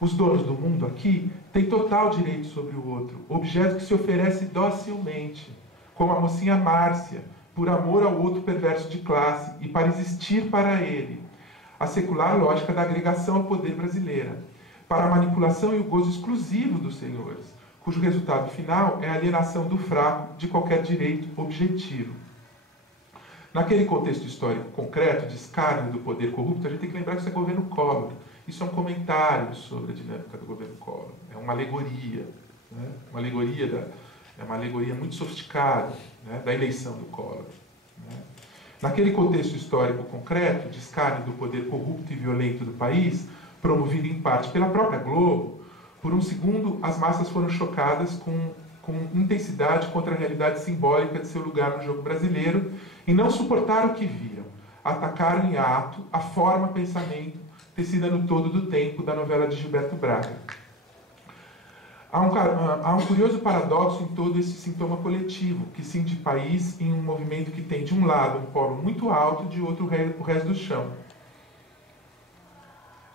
Os donos do mundo aqui têm total direito sobre o outro, objeto que se oferece docilmente, como a mocinha Márcia, por amor ao outro perverso de classe e para existir para ele, a secular lógica da agregação ao poder brasileira, para a manipulação e o gozo exclusivo dos senhores, cujo resultado final é a alienação do fraco de qualquer direito objetivo. Naquele contexto histórico concreto de escárnio do poder corrupto, a gente tem que lembrar que isso é governo Collor. Isso é um comentário sobre a dinâmica do governo Collor. É uma alegoria, né? É uma alegoria muito sofisticada, né, da eleição do Collor, né? Naquele contexto histórico concreto de escárnio do poder corrupto e violento do país, promovido em parte pela própria Globo, por um segundo as massas foram chocadas com intensidade contra a realidade simbólica de seu lugar no jogo brasileiro e não suportaram o que viram. Atacaram em ato a forma pensamento tecida no todo do tempo da novela de Gilberto Braga. Há um curioso paradoxo em todo esse sintoma coletivo, que cinde país em um movimento que tem, de um lado, um polo muito alto, de outro, o resto do chão.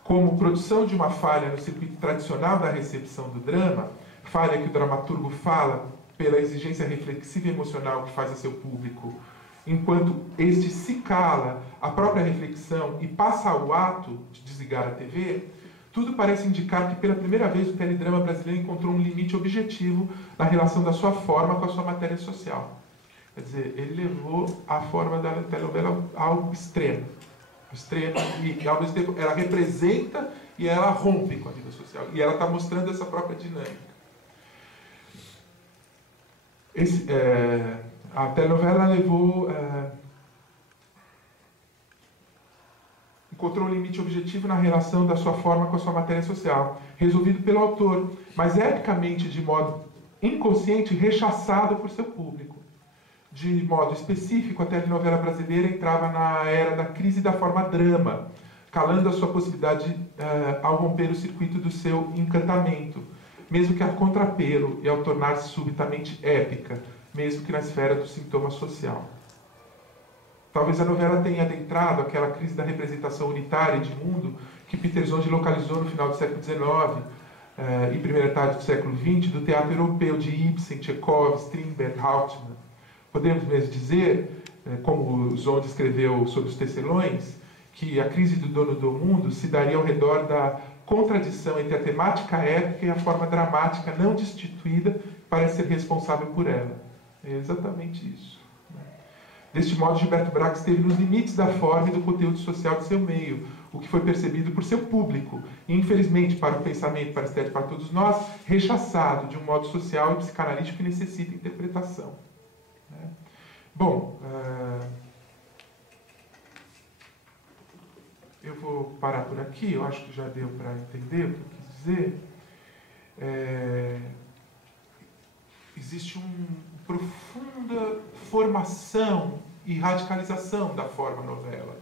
Como produção de uma falha no circuito tradicional da recepção do drama, falha que o dramaturgo fala pela exigência reflexiva e emocional que faz a seu público, enquanto este se cala a própria reflexão e passa ao ato de desligar a TV, tudo parece indicar que pela primeira vez o teledrama brasileiro encontrou um limite objetivo na relação da sua forma com a sua matéria social. Quer dizer, ele levou a forma da telenovela ao extremo. E ao mesmo tempo ela representa e ela rompe com a vida social. E ela está mostrando essa própria dinâmica. A telenovela levou... encontrou um limite objetivo na relação da sua forma com a sua matéria social, resolvido pelo autor, mas epicamente, de modo inconsciente, rechaçado por seu público. De modo específico, a telenovela brasileira entrava na era da crise da forma drama, calando a sua possibilidade ao romper o circuito do seu encantamento, mesmo que a contrapelo e ao tornar-se subitamente épica, mesmo que na esfera do sintoma social. Talvez a novela tenha adentrado aquela crise da representação unitária de mundo que Peter Zonde localizou no final do século XIX e primeira metade do século XX do teatro europeu de Ibsen, Chekhov, Strindberg, Hauptmann. Podemos mesmo dizer, como Zonde escreveu sobre os tecelões, que a crise do dono do mundo se daria ao redor da contradição entre a temática épica e a forma dramática não destituída que parece ser responsável por ela. É exatamente isso. Deste modo, Gilberto Braga esteve nos limites da forma e do conteúdo social de seu meio, o que foi percebido por seu público, e infelizmente, para o pensamento, para a estética, para todos nós, rechaçado de um modo social e psicanalítico que necessita interpretação. Bom, eu vou parar por aqui, eu acho que já deu para entender o que eu quis dizer. Existe uma profunda formação e radicalização da forma novela.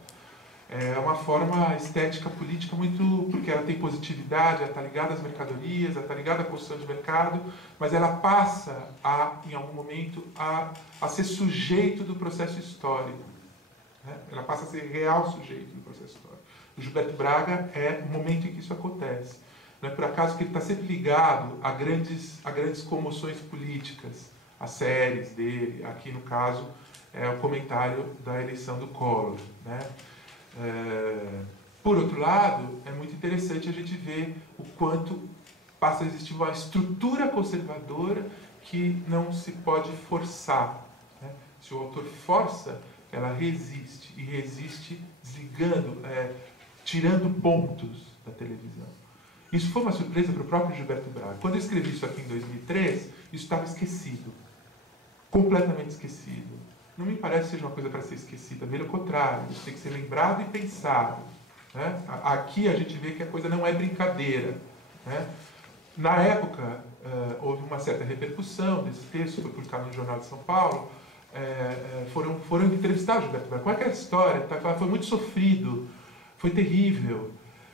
É uma forma estética política muito... porque ela tem positividade, ela está ligada às mercadorias, ela está ligada à construção de mercado, mas ela passa, em algum momento, a ser sujeito do processo histórico. né? Ela passa a ser real sujeito do processo histórico. O Gilberto Braga é o momento em que isso acontece. Não é por acaso que ele está sempre ligado a grandes comoções políticas, as séries dele, aqui no caso é o comentário da eleição do Collor, né? Por outro lado, é muito interessante a gente ver o quanto passa a existir uma estrutura conservadora que não se pode forçar, né? Se o autor força, ela resiste, e resiste desligando, tirando pontos da televisão. Isso foi uma surpresa para o próprio Gilberto Braga. Quando eu escrevi isso aqui em 2003, isso estava esquecido. Completamente esquecido. Não me parece que seja uma coisa para ser esquecida. Pelo contrário, isso tem que ser lembrado e pensado, né? Aqui a gente vê que a coisa não é brincadeira, né? Na época, houve uma certa repercussão desse texto, foi publicado no Jornal de São Paulo. Foram entrevistar o Gilberto Braga. Qual é aquela história? Foi muito sofrido, foi terrível.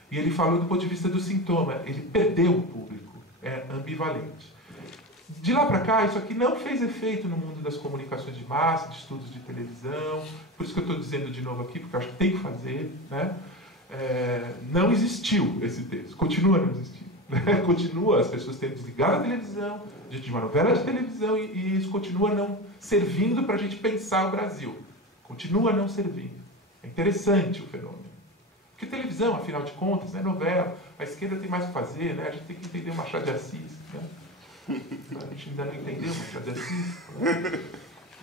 E ele falou do ponto de vista do sintoma. Ele perdeu o público. É ambivalente. De lá para cá, isso aqui não fez efeito no mundo das comunicações de massa, de estudos de televisão. Por isso que eu estou dizendo de novo aqui, porque eu acho que tem que fazer, né? Não existiu esse texto. Continua não existindo. Né? Continua as pessoas tendo desligado a televisão, de uma novela de televisão, e isso continua não servindo para a gente pensar o Brasil. Continua não servindo. É interessante o fenômeno. Porque televisão, afinal de contas, né, novela, a esquerda tem mais o que fazer, né? A gente tem que entender o Machado de Assis. Né? A gente ainda não entendeu o Machado de Assis. Né?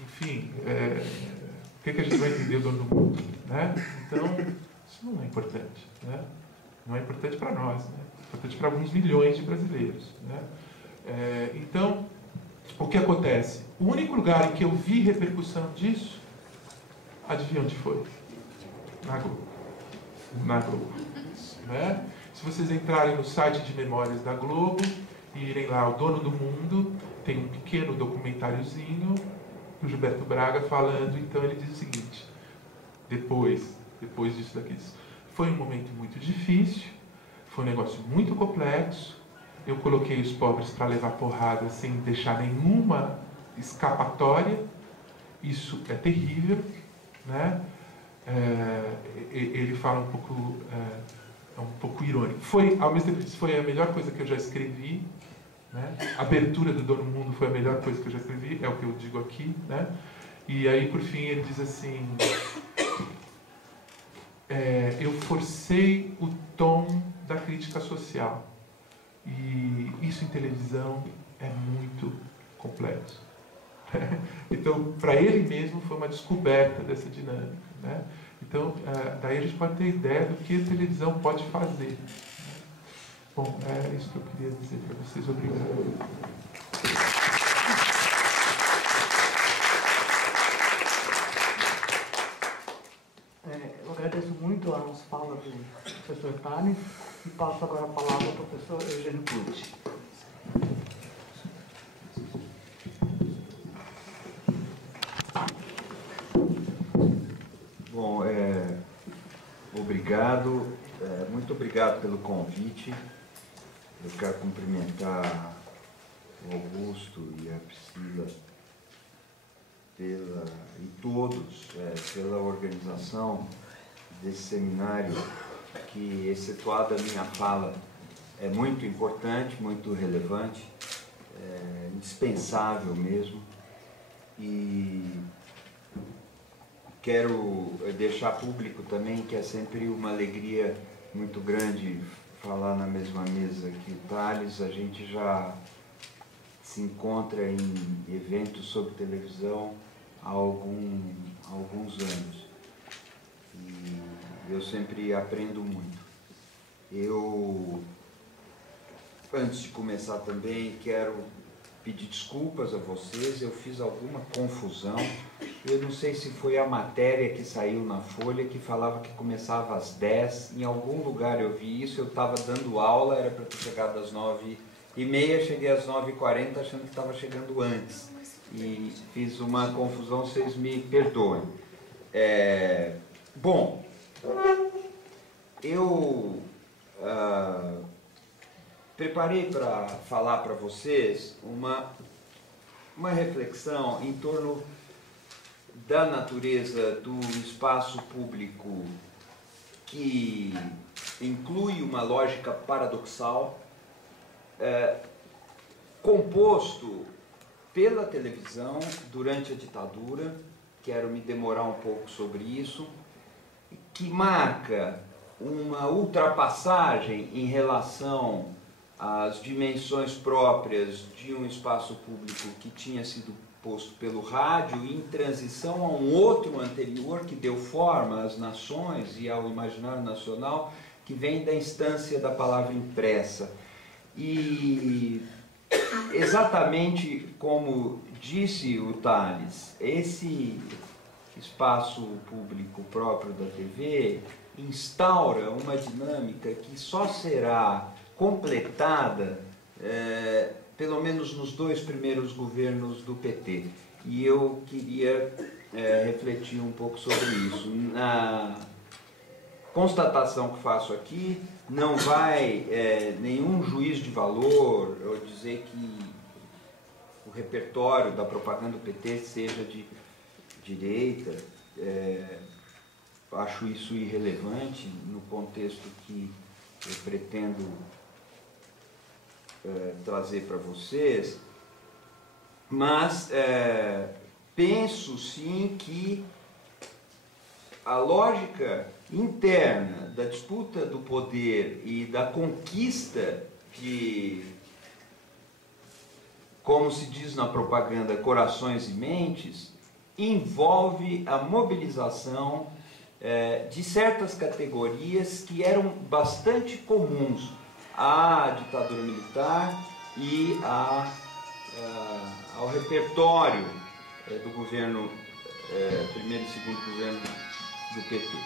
Enfim, por que a gente vai entender o Dono do Mundo? Né? Então, isso não é importante. Né? Não é importante para nós. Né? É importante para alguns milhões de brasileiros. Né? Então, o que acontece? O único lugar em que eu vi repercussão disso, adivinha onde foi? Na Globo. Na Globo. Né? Se vocês entrarem no site de memórias da Globo e irem lá, O Dono do Mundo, tem um pequeno documentáriozinho do Gilberto Braga falando. Então ele diz o seguinte, depois disso daqui, foi um momento muito difícil, foi um negócio muito complexo, eu coloquei os pobres para levar porrada sem deixar nenhuma escapatória, isso é terrível, né? Ele fala um pouco irônico. Ao mesmo tempo, foi a melhor coisa que eu já escrevi, né? A abertura do Dono do Mundo foi a melhor coisa que eu já escrevi, é o que eu digo aqui, né? E aí, por fim, ele diz assim, eu forcei o tom da crítica social, e isso em televisão é muito complexo. Então, para ele mesmo, foi uma descoberta dessa dinâmica, né? Então, daí a gente pode ter ideia do que a televisão pode fazer. Bom, é isso que eu queria dizer para vocês. Obrigado. Eu agradeço muito as falas do professor Tales e passo agora a palavra ao professor Eugênio Pucci. Bom, obrigado, muito obrigado pelo convite. Eu quero cumprimentar o Augusto e a Priscila e todos pela organização desse seminário, que, excetuada a minha fala, é muito importante, muito relevante, indispensável mesmo. E quero deixar público também que é sempre uma alegria muito grande falar na mesma mesa que o Tales. A gente já se encontra em eventos sobre televisão há alguns anos. E eu sempre aprendo muito. Antes de começar também, quero pedir desculpas a vocês, eu fiz alguma confusão. Eu não sei se foi a matéria que saiu na Folha que falava que começava às 10. Em algum lugar eu vi isso, eu estava dando aula, era para ter chegado às 9h30, cheguei às 9h40 achando que estava chegando antes. E fiz uma confusão, vocês me perdoem. Bom, eu preparei para falar para vocês uma reflexão em torno da natureza do espaço público que inclui uma lógica paradoxal, composto pela televisão durante a ditadura, quero me demorar um pouco sobre isso, que marca uma ultrapassagem em relação às dimensões próprias de um espaço público que tinha sido posto pelo rádio, em transição a um outro anterior que deu forma às nações e ao imaginário nacional, que vem da instância da palavra impressa. E exatamente como disse o Tales, esse espaço público próprio da TV instaura uma dinâmica que só será completada pelo menos nos 2 primeiros governos do PT. E eu queria refletir um pouco sobre isso. Na constatação que faço aqui, não vai nenhum juízo de valor ou dizer que o repertório da propaganda do PT seja de direita. Acho isso irrelevante no contexto que eu pretendo trazer para vocês, mas penso sim que a lógica interna da disputa do poder e da conquista de, como se diz na propaganda, corações e mentes, envolve a mobilização de certas categorias que eram bastante comuns à ditadura militar e ao repertório do governo, primeiro e segundo governo do PT.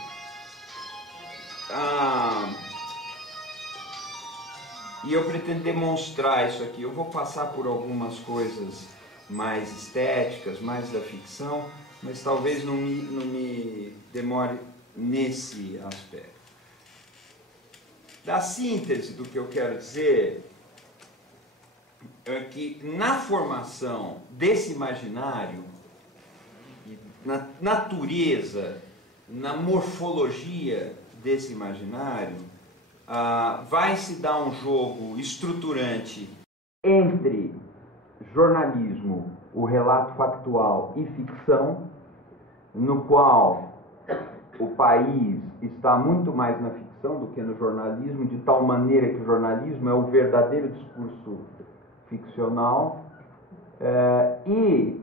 E eu pretendo demonstrar isso aqui. Eu vou passar por algumas coisas mais estéticas, mais da ficção, mas talvez não me demore nesse aspecto. Da síntese do que eu quero dizer é que na formação desse imaginário, na natureza, na morfologia desse imaginário, vai se dar um jogo estruturante entre jornalismo, o relato factual e ficção, no qual o país está muito mais na ficção do que no jornalismo, de tal maneira que o jornalismo é o verdadeiro discurso ficcional. E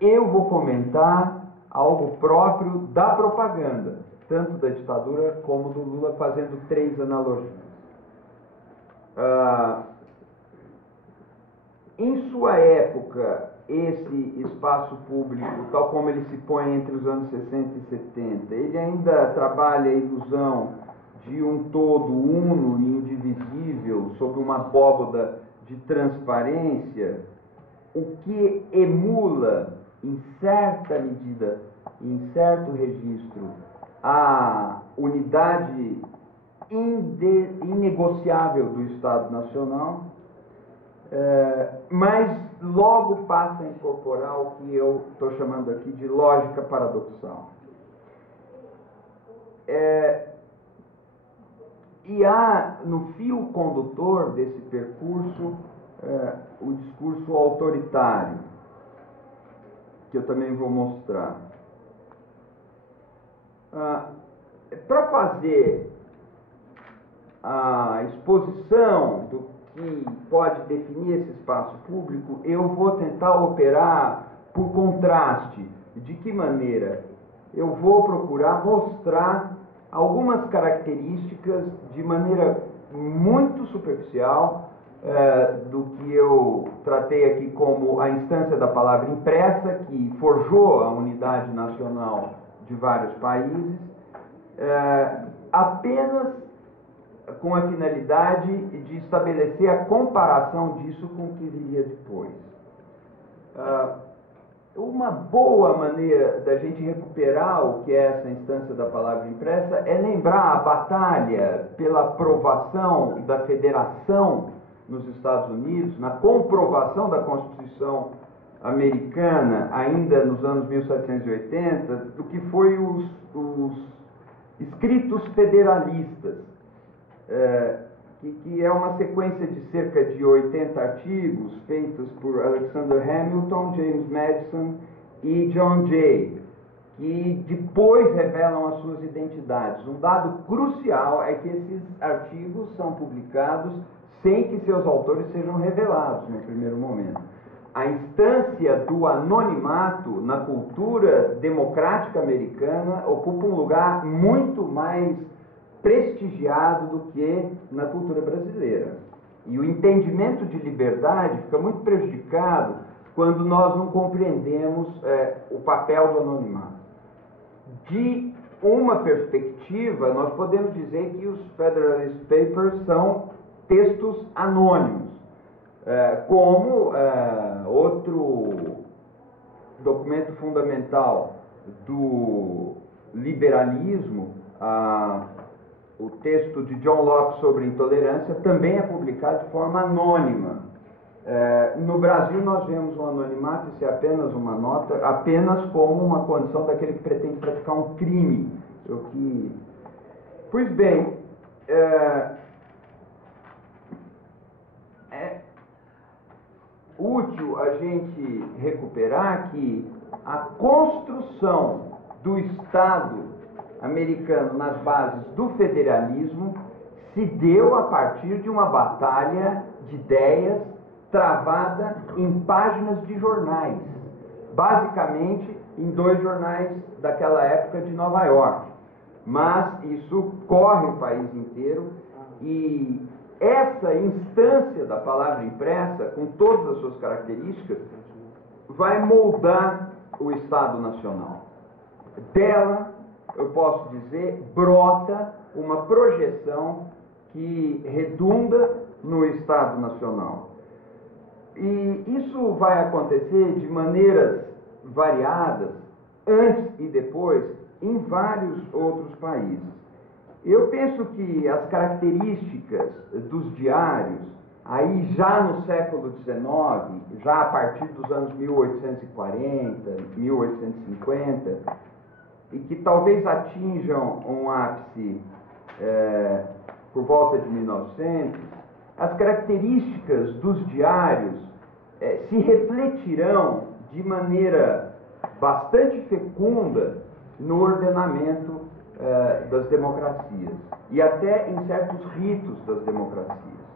eu vou comentar algo próprio da propaganda, tanto da ditadura como do Lula, fazendo 3 analogias. Em sua época, esse espaço público, tal como ele se põe entre os anos 60 e 70, ele ainda trabalha a ilusão de um todo uno e indivisível sob uma abóbada de transparência, o que emula, em certa medida, em certo registro, a unidade inegociável do Estado Nacional, mas logo passa a incorporar o que eu estou chamando aqui de lógica paradoxal. E há no fio condutor desse percurso o discurso autoritário, que eu também vou mostrar. Para fazer a exposição do que pode definir esse espaço público, eu vou tentar operar por contraste. De que maneira? Eu vou procurar mostrar algumas características de maneira muito superficial do que eu tratei aqui como a instância da palavra impressa, que forjou a unidade nacional de vários países, apenas com a finalidade de estabelecer a comparação disso com o que viria depois. Uma boa maneira da gente recuperar o que é essa instância da palavra impressa é lembrar a batalha pela aprovação da federação nos Estados Unidos, na comprovação da Constituição americana, ainda nos anos 1780, do que foi os escritos federalistas, que é uma sequência de cerca de 80 artigos feitos por Alexander Hamilton, James Madison e John Jay, que depois revelam as suas identidades. Um dado crucial é que esses artigos são publicados sem que seus autores sejam revelados no primeiro momento. A instância do anonimato na cultura democrática americana ocupa um lugar muito mais prestigiado do que na cultura brasileira. E o entendimento de liberdade fica muito prejudicado quando nós não compreendemos o papel do anonimato. De uma perspectiva, nós podemos dizer que os Federalist Papers são textos anônimos, como outro documento fundamental do liberalismo, o texto de John Locke sobre intolerância, também é publicado de forma anônima. No Brasil nós vemos o anonimato, isso é apenas uma nota, apenas como uma condição daquele que pretende praticar um crime. Pois bem, é útil a gente recuperar que a construção do Estado americano nas bases do federalismo se deu a partir de uma batalha de ideias travada em páginas de jornais, basicamente em 2 jornais daquela época de Nova York. Mas isso corre o país inteiro, e essa instância da palavra impressa, com todas as suas características, vai moldar o Estado Nacional. Dela, eu posso dizer, brota uma projeção que redunda no Estado Nacional. E isso vai acontecer de maneiras variadas, antes e depois, em vários outros países. Eu penso que as características dos diários, aí já no século XIX, já a partir dos anos 1840, 1850, e que talvez atinjam um ápice por volta de 1900, as características dos diários se refletirão de maneira bastante fecunda no ordenamento das democracias e até em certos ritos das democracias.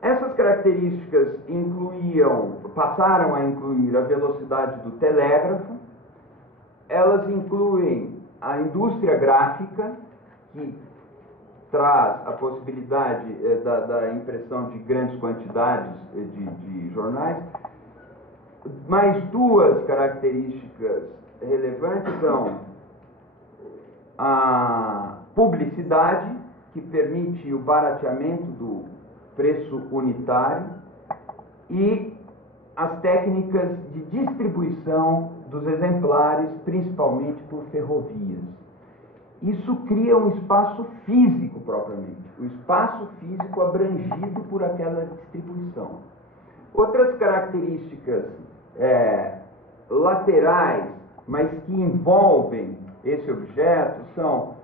Essas características passaram a incluir a velocidade do telégrafo, elas incluem a indústria gráfica, que traz a possibilidade da impressão de grandes quantidades de jornais. Mais 2 características relevantes são a publicidade, que permite o barateamento do preço unitário, e as técnicas de distribuição dos exemplares, principalmente por ferrovias. Isso cria um espaço físico propriamente, o espaço físico abrangido por aquela distribuição. Outras características laterais, mas que envolvem esse objeto, são,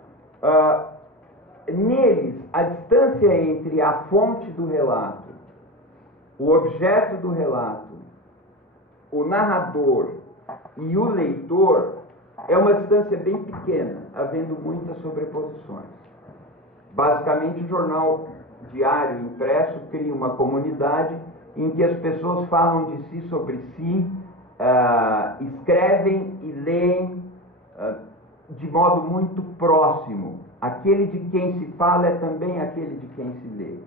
neles, a distância entre a fonte do relato, o objeto do relato, o narrador e o leitor, é uma distância bem pequena, havendo muitas sobreposições. Basicamente, o jornal diário impresso cria uma comunidade em que as pessoas falam de si sobre si, escrevem e leem de modo muito próximo. Aquele de quem se fala é também aquele de quem se lê.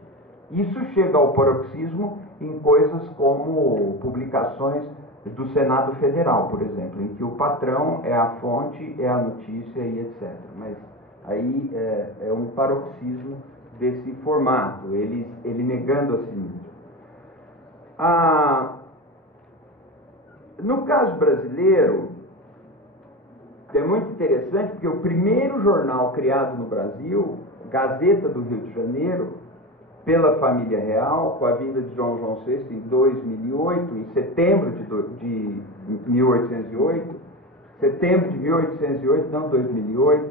Isso chega ao paroxismo em coisas como publicações do Senado Federal, por exemplo, em que o patrão é a fonte, é a notícia e etc. Mas aí é um paroxismo desse formato, ele negando a si mesmo. No caso brasileiro, é muito interessante porque o primeiro jornal criado no Brasil, Gazeta do Rio de Janeiro, pela família real, com a vinda de Dom João VI em 2008, em setembro de 1808, setembro de 1808, não 2008.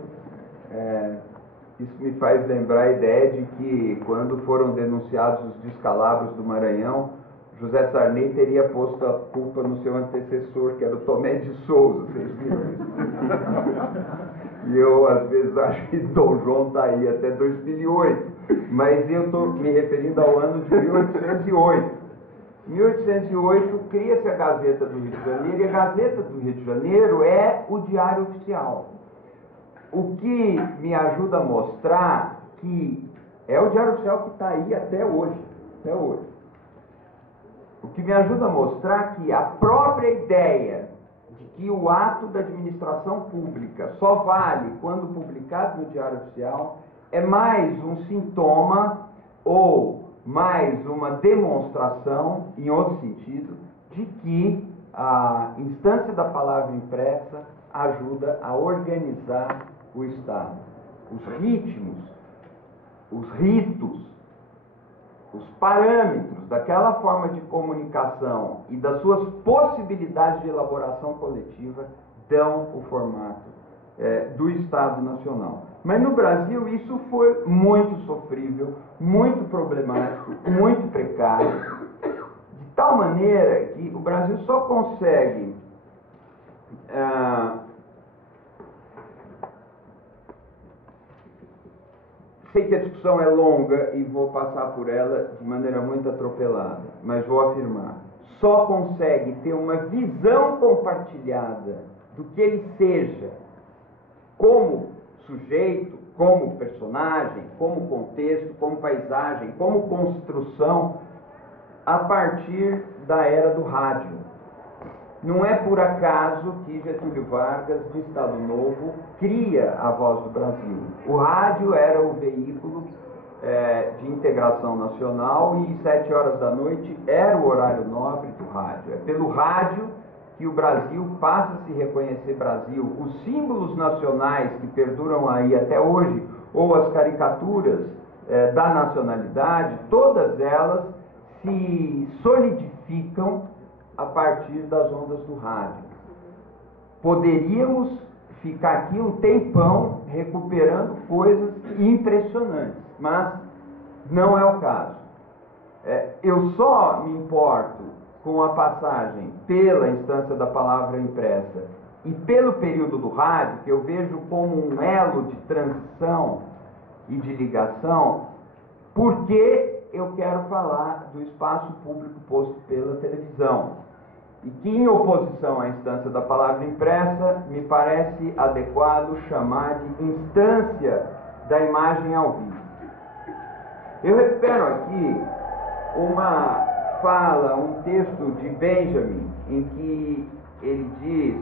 Isso me faz lembrar a ideia de que, quando foram denunciados os descalabros do Maranhão, José Sarney teria posto a culpa no seu antecessor, que era o Tomé de Souza, vocês viram isso? E eu, às vezes, acho que Dom João está aí até 2008, mas eu estou me referindo ao ano de 1808. Em 1808, cria-se a Gazeta do Rio de Janeiro, e a Gazeta do Rio de Janeiro é o diário oficial. O que me ajuda a mostrar que é o diário oficial que está aí até hoje. Até hoje. O que me ajuda a mostrar que a própria ideia de que o ato da administração pública só vale quando publicado no Diário Oficial é mais um sintoma ou mais uma demonstração, em outro sentido, de que a instância da palavra impressa ajuda a organizar o Estado. Os ritmos, os ritos, os parâmetros daquela forma de comunicação e das suas possibilidades de elaboração coletiva dão o formato do Estado Nacional. Mas no Brasil isso foi muito sofrível, muito problemático, muito precário, de tal maneira que o Brasil só consegue sei que a discussão é longa e vou passar por ela de maneira muito atropelada, mas vou afirmar. Só consegue ter uma visão compartilhada do que ele seja, como sujeito, como personagem, como contexto, como paisagem, como construção, a partir da era do rádio. Não é por acaso que Getúlio Vargas, de Estado Novo, cria a Voz do Brasil. O rádio era o veículo de integração nacional e 7 horas da noite era o horário nobre do rádio. É pelo rádio que o Brasil passa a se reconhecer Brasil. Os símbolos nacionais que perduram aí até hoje, ou as caricaturas da nacionalidade, todas elas se solidificam a partir das ondas do rádio. Poderíamos ficar aqui um tempão recuperando coisas impressionantes, mas não é o caso. Eu só me importo com a passagem pela instância da palavra impressa e pelo período do rádio, que eu vejo como um elo de transição e de ligação, porque eu quero falar do espaço público posto pela televisão. E que, em oposição à instância da palavra impressa, me parece adequado chamar de instância da imagem ao vivo. Eu recupero aqui uma fala, um texto de Benjamin, em que ele diz,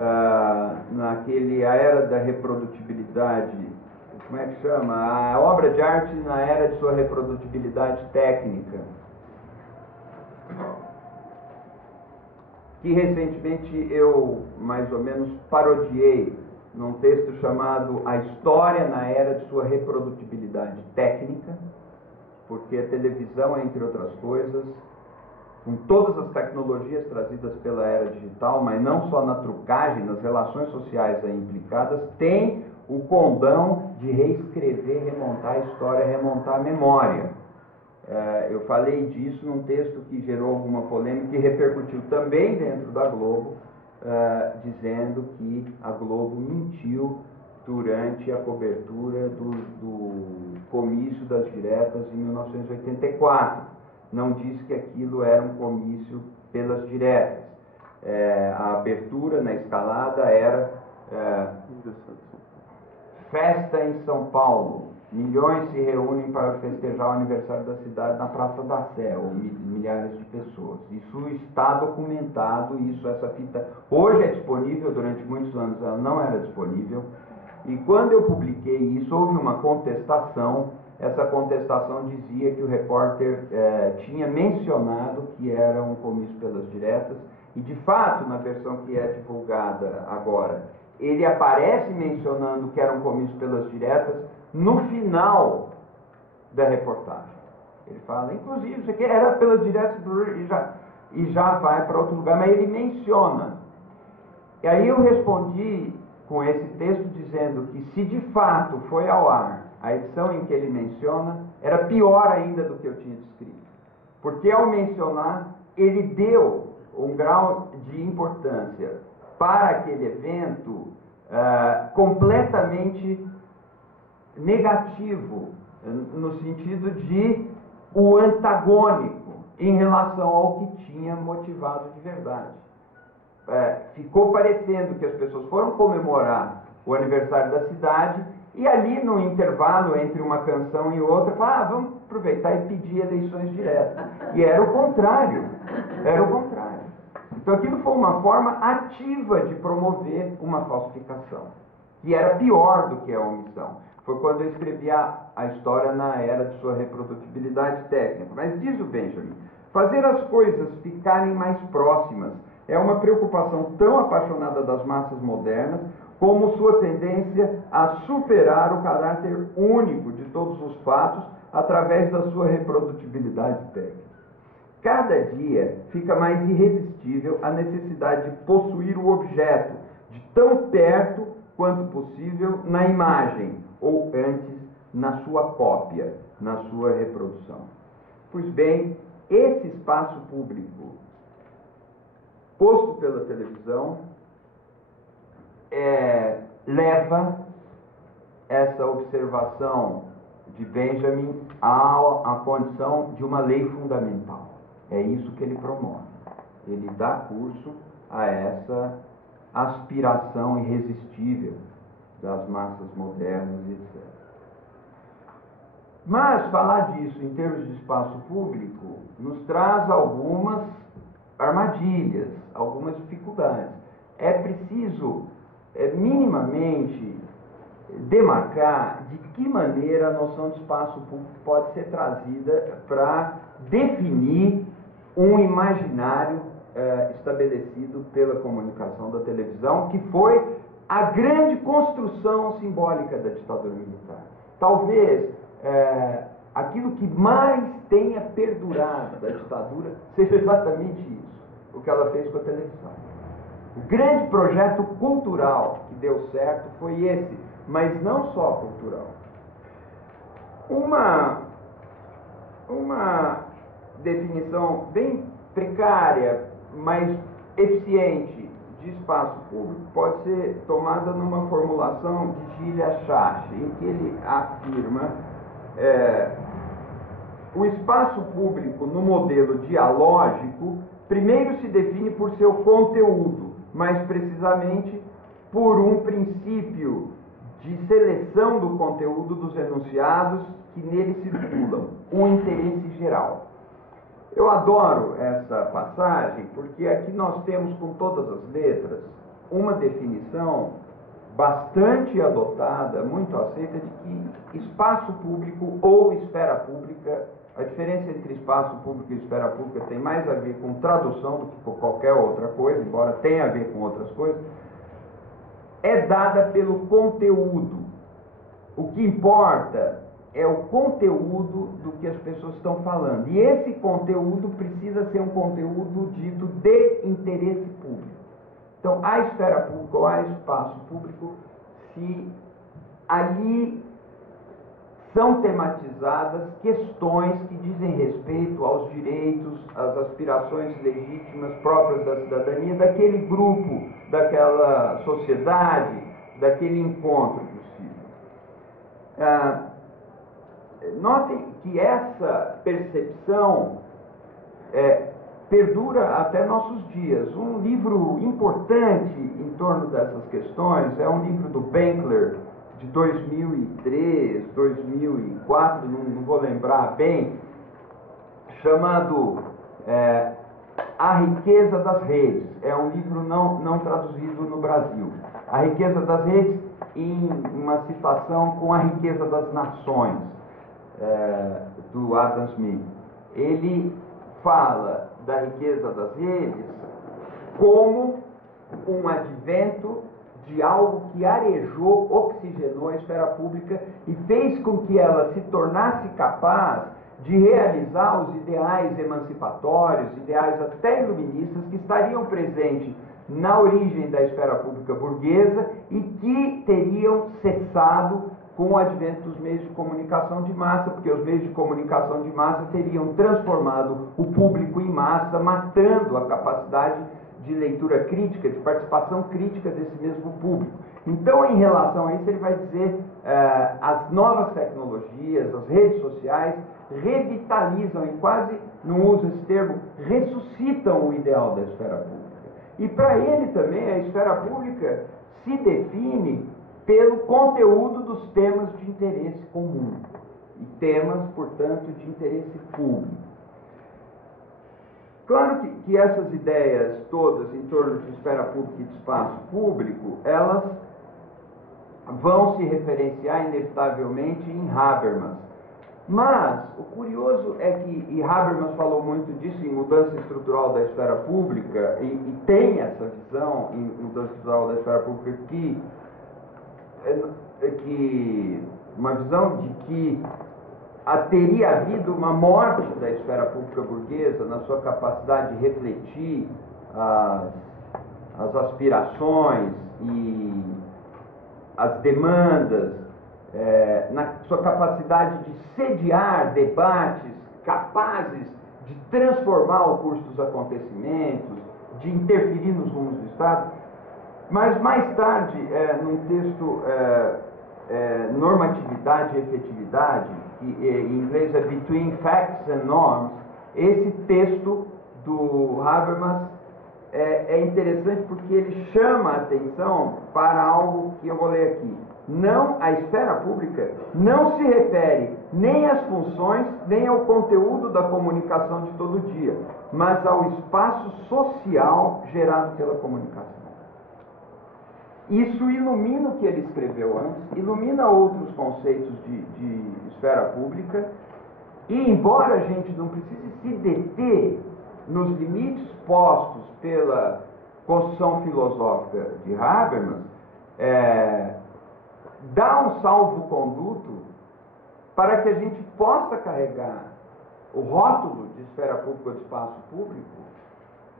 A Era da Reprodutibilidade, como é que chama? A obra de arte na era de sua reprodutibilidade técnica, que recentemente eu, mais ou menos, parodiei num texto chamado A História na Era de Sua Reprodutibilidade Técnica, porque a televisão, entre outras coisas, com todas as tecnologias trazidas pela era digital, mas não só na trucagem, nas relações sociais aí implicadas, tem o condão de reescrever, remontar a história, remontar a memória. Eu falei disso num texto que gerou alguma polêmica e repercutiu também dentro da Globo, dizendo que a Globo mentiu durante a cobertura do comício das diretas em 1984. Não disse que aquilo era um comício pelas diretas. A abertura na escalada era festa em São Paulo. Milhões se reúnem para festejar o aniversário da cidade na Praça da Sé, ou milhares de pessoas. Isso está documentado, essa fita hoje é disponível, durante muitos anos ela não era disponível. E quando eu publiquei isso, houve uma contestação. Essa contestação dizia que o repórter tinha mencionado que era um comício pelas diretas, e de fato, na versão que é divulgada agora, ele aparece mencionando que era um comício pelas diretas no final da reportagem. Ele fala, inclusive, isso aqui era pelas diretas e já vai para outro lugar, mas ele menciona. E aí eu respondi com esse texto dizendo que se de fato foi ao ar a edição em que ele menciona, era pior ainda do que eu tinha descrito. Porque ao mencionar, ele deu um grau de importância para aquele evento completamente negativo, no sentido de o antagônico em relação ao que tinha motivado de verdade. Ficou parecendo que as pessoas foram comemorar o aniversário da cidade e ali no intervalo entre uma canção e outra, falaram, vamos aproveitar e pedir eleições diretas. E era o contrário, era o contrário. Então aquilo foi uma forma ativa de promover uma falsificação, que era pior do que a omissão. Foi quando eu escrevi a história na era de sua reprodutibilidade técnica. Mas diz o Benjamin, fazer as coisas ficarem mais próximas é uma preocupação tão apaixonada das massas modernas como sua tendência a superar o caráter único de todos os fatos através da sua reprodutibilidade técnica. Cada dia fica mais irresistível a necessidade de possuir o objeto de tão perto quanto possível na imagem, ou antes, na sua cópia, na sua reprodução. Pois bem, esse espaço público posto pela televisão leva essa observação de Benjamin à condição de uma lei fundamental. É isso que ele promove. Ele dá curso a essa aspiração irresistível das massas modernas, etc. Mas falar disso em termos de espaço público nos traz algumas armadilhas, algumas dificuldades. É preciso minimamente demarcar de que maneira a noção de espaço público pode ser trazida para definir um imaginário estabelecido pela comunicação da televisão, que foi a grande construção simbólica da ditadura militar. Talvez aquilo que mais tenha perdurado da ditadura seja exatamente isso, o que ela fez com a televisão. O grande projeto cultural que deu certo foi esse, mas não só cultural. Uma definição bem precária, mas eficiente de espaço público pode ser tomada numa formulação de Gilles Achache, em que ele afirma o espaço público no modelo dialógico primeiro se define por seu conteúdo, mais precisamente por um princípio de seleção do conteúdo dos enunciados que nele circulam, o interesse geral. Eu adoro essa passagem porque aqui nós temos, com todas as letras, uma definição bastante adotada, muito aceita, de que espaço público ou esfera pública, a diferença entre espaço público e esfera pública tem mais a ver com tradução do que com qualquer outra coisa, embora tenha a ver com outras coisas, é dada pelo conteúdo. O que importa é o conteúdo do que as pessoas estão falando. E esse conteúdo precisa ser um conteúdo dito de interesse público. Então, a esfera pública ou a espaço público, se ali são tematizadas questões que dizem respeito aos direitos, às aspirações legítimas próprias da cidadania, daquele grupo, daquela sociedade, daquele encontro possível. Notem que essa percepção perdura até nossos dias. Um livro importante em torno dessas questões é um livro do Benkler, de 2003, 2004, não vou lembrar bem, chamado A Riqueza das Redes. É um livro não traduzido no Brasil. A Riqueza das Redes, em uma citação com A Riqueza das Nações, do Adam Smith. Ele fala da riqueza das redes como um advento de algo que arejou, oxigenou a esfera pública e fez com que ela se tornasse capaz de realizar os ideais emancipatórios, ideais até iluministas, que estariam presentes na origem da esfera pública burguesa e que teriam cessado com o advento dos meios de comunicação de massa, porque os meios de comunicação de massa teriam transformado o público em massa, matando a capacidade de leitura crítica, de participação crítica desse mesmo público. Então, em relação a isso, ele vai dizer as novas tecnologias, as redes sociais, revitalizam, e quase, não uso esse termo, ressuscitam o ideal da esfera pública. E para ele também, a esfera pública se define pelo conteúdo dos temas de interesse comum, e temas, portanto, de interesse público. Claro que essas ideias todas em torno de esfera pública e de espaço público, elas vão se referenciar inevitavelmente em Habermas. Mas o curioso é que, e Habermas falou muito disso em Mudança Estrutural da Esfera Pública, e tem essa visão em Mudança Estrutural da Esfera Pública uma visão de que teria havido uma morte da esfera pública burguesa na sua capacidade de refletir as aspirações e as demandas, na sua capacidade de sediar debates capazes de transformar o curso dos acontecimentos, de interferir nos rumos do Estado. Mas mais tarde, num texto Normatividade e Efetividade, que em inglês é Between Facts and Norms, esse texto do Habermas é interessante porque ele chama a atenção para algo que eu vou ler aqui. A esfera pública não se refere nem às funções, nem ao conteúdo da comunicação de todo dia, mas ao espaço social gerado pela comunicação. Isso ilumina o que ele escreveu antes, ilumina outros conceitos de esfera pública, e embora a gente não precise se deter nos limites postos pela construção filosófica de Habermas, dá um salvo-conduto para que a gente possa carregar o rótulo de esfera pública ou de espaço público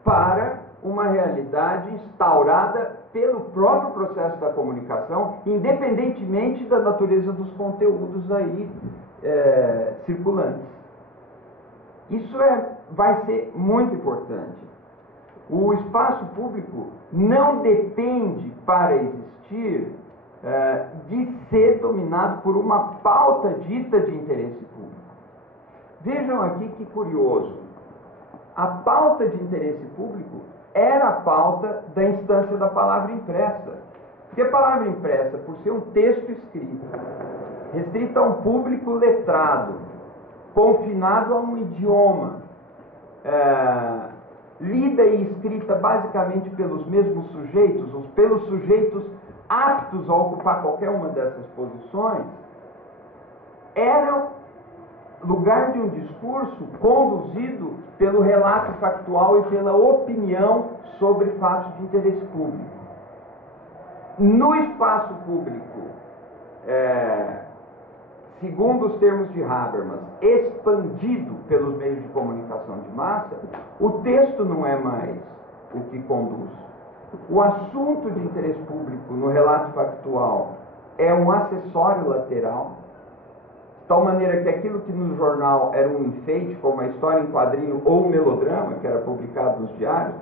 para uma realidade instaurada pelo próprio processo da comunicação, independentemente da natureza dos conteúdos aí circulantes. Isso vai ser muito importante. O espaço público não depende, para existir, de ser dominado por uma pauta dita de interesse público. Vejam aqui que curioso. A pauta de interesse público era a pauta da instância da palavra impressa. Porque a palavra impressa, por ser um texto escrito, restrito a um público letrado, confinado a um idioma, lida e escrita basicamente pelos mesmos sujeitos, ou pelos sujeitos aptos a ocupar qualquer uma dessas posições, era lugar de um discurso conduzido pelo relato factual e pela opinião sobre fatos de interesse público. No espaço público, segundo os termos de Habermas, expandido pelos meios de comunicação de massa, o texto não é mais o que conduz. O assunto de interesse público no relato factual é um acessório lateral, de tal maneira que aquilo que no jornal era um enfeite, como a história em quadrinho ou o melodrama, que era publicado nos diários,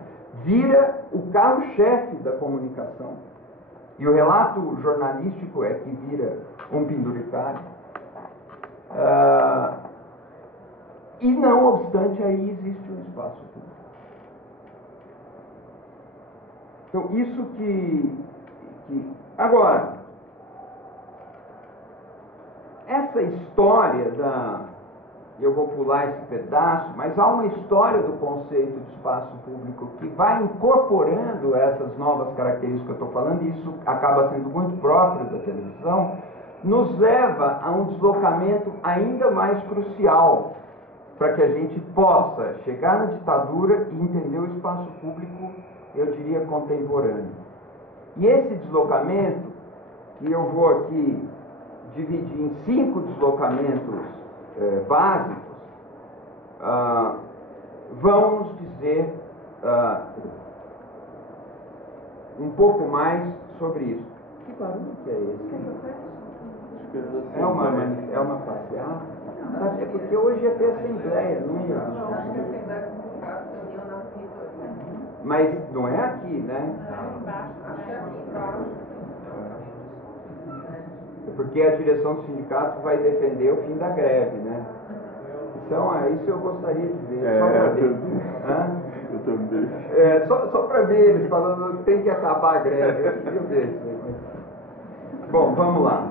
vira o carro-chefe da comunicação. E o relato jornalístico é que vira um penduricário. E não obstante, aí existe um espaço público. Então, isso que... Agora, essa história eu vou pular esse pedaço, mas há uma história do conceito de espaço público que vai incorporando essas novas características que eu estou falando, e isso acaba sendo muito próprio da televisão, nos leva a um deslocamento ainda mais crucial para que a gente possa chegar na ditadura e entender o espaço público, eu diria, contemporâneo. E esse deslocamento, que eu vou aqui dividir em 5 deslocamentos básicos, vão nos dizer um pouco mais sobre isso. Que barulho que é esse? É uma passeata? É porque hoje ia ter assembleia, não ia? Acho que a Assembleia dos Sindicatos reunião na reitoria. Mas não é aqui, né? Acho que é aqui embaixo. É porque a direção do sindicato vai defender o fim da greve, né? Então, isso eu gostaria de ver. Só para ver. Eu também. Só para ver eles falando que tem que acabar a greve. Eu queria ver isso aí. Bom, vamos lá.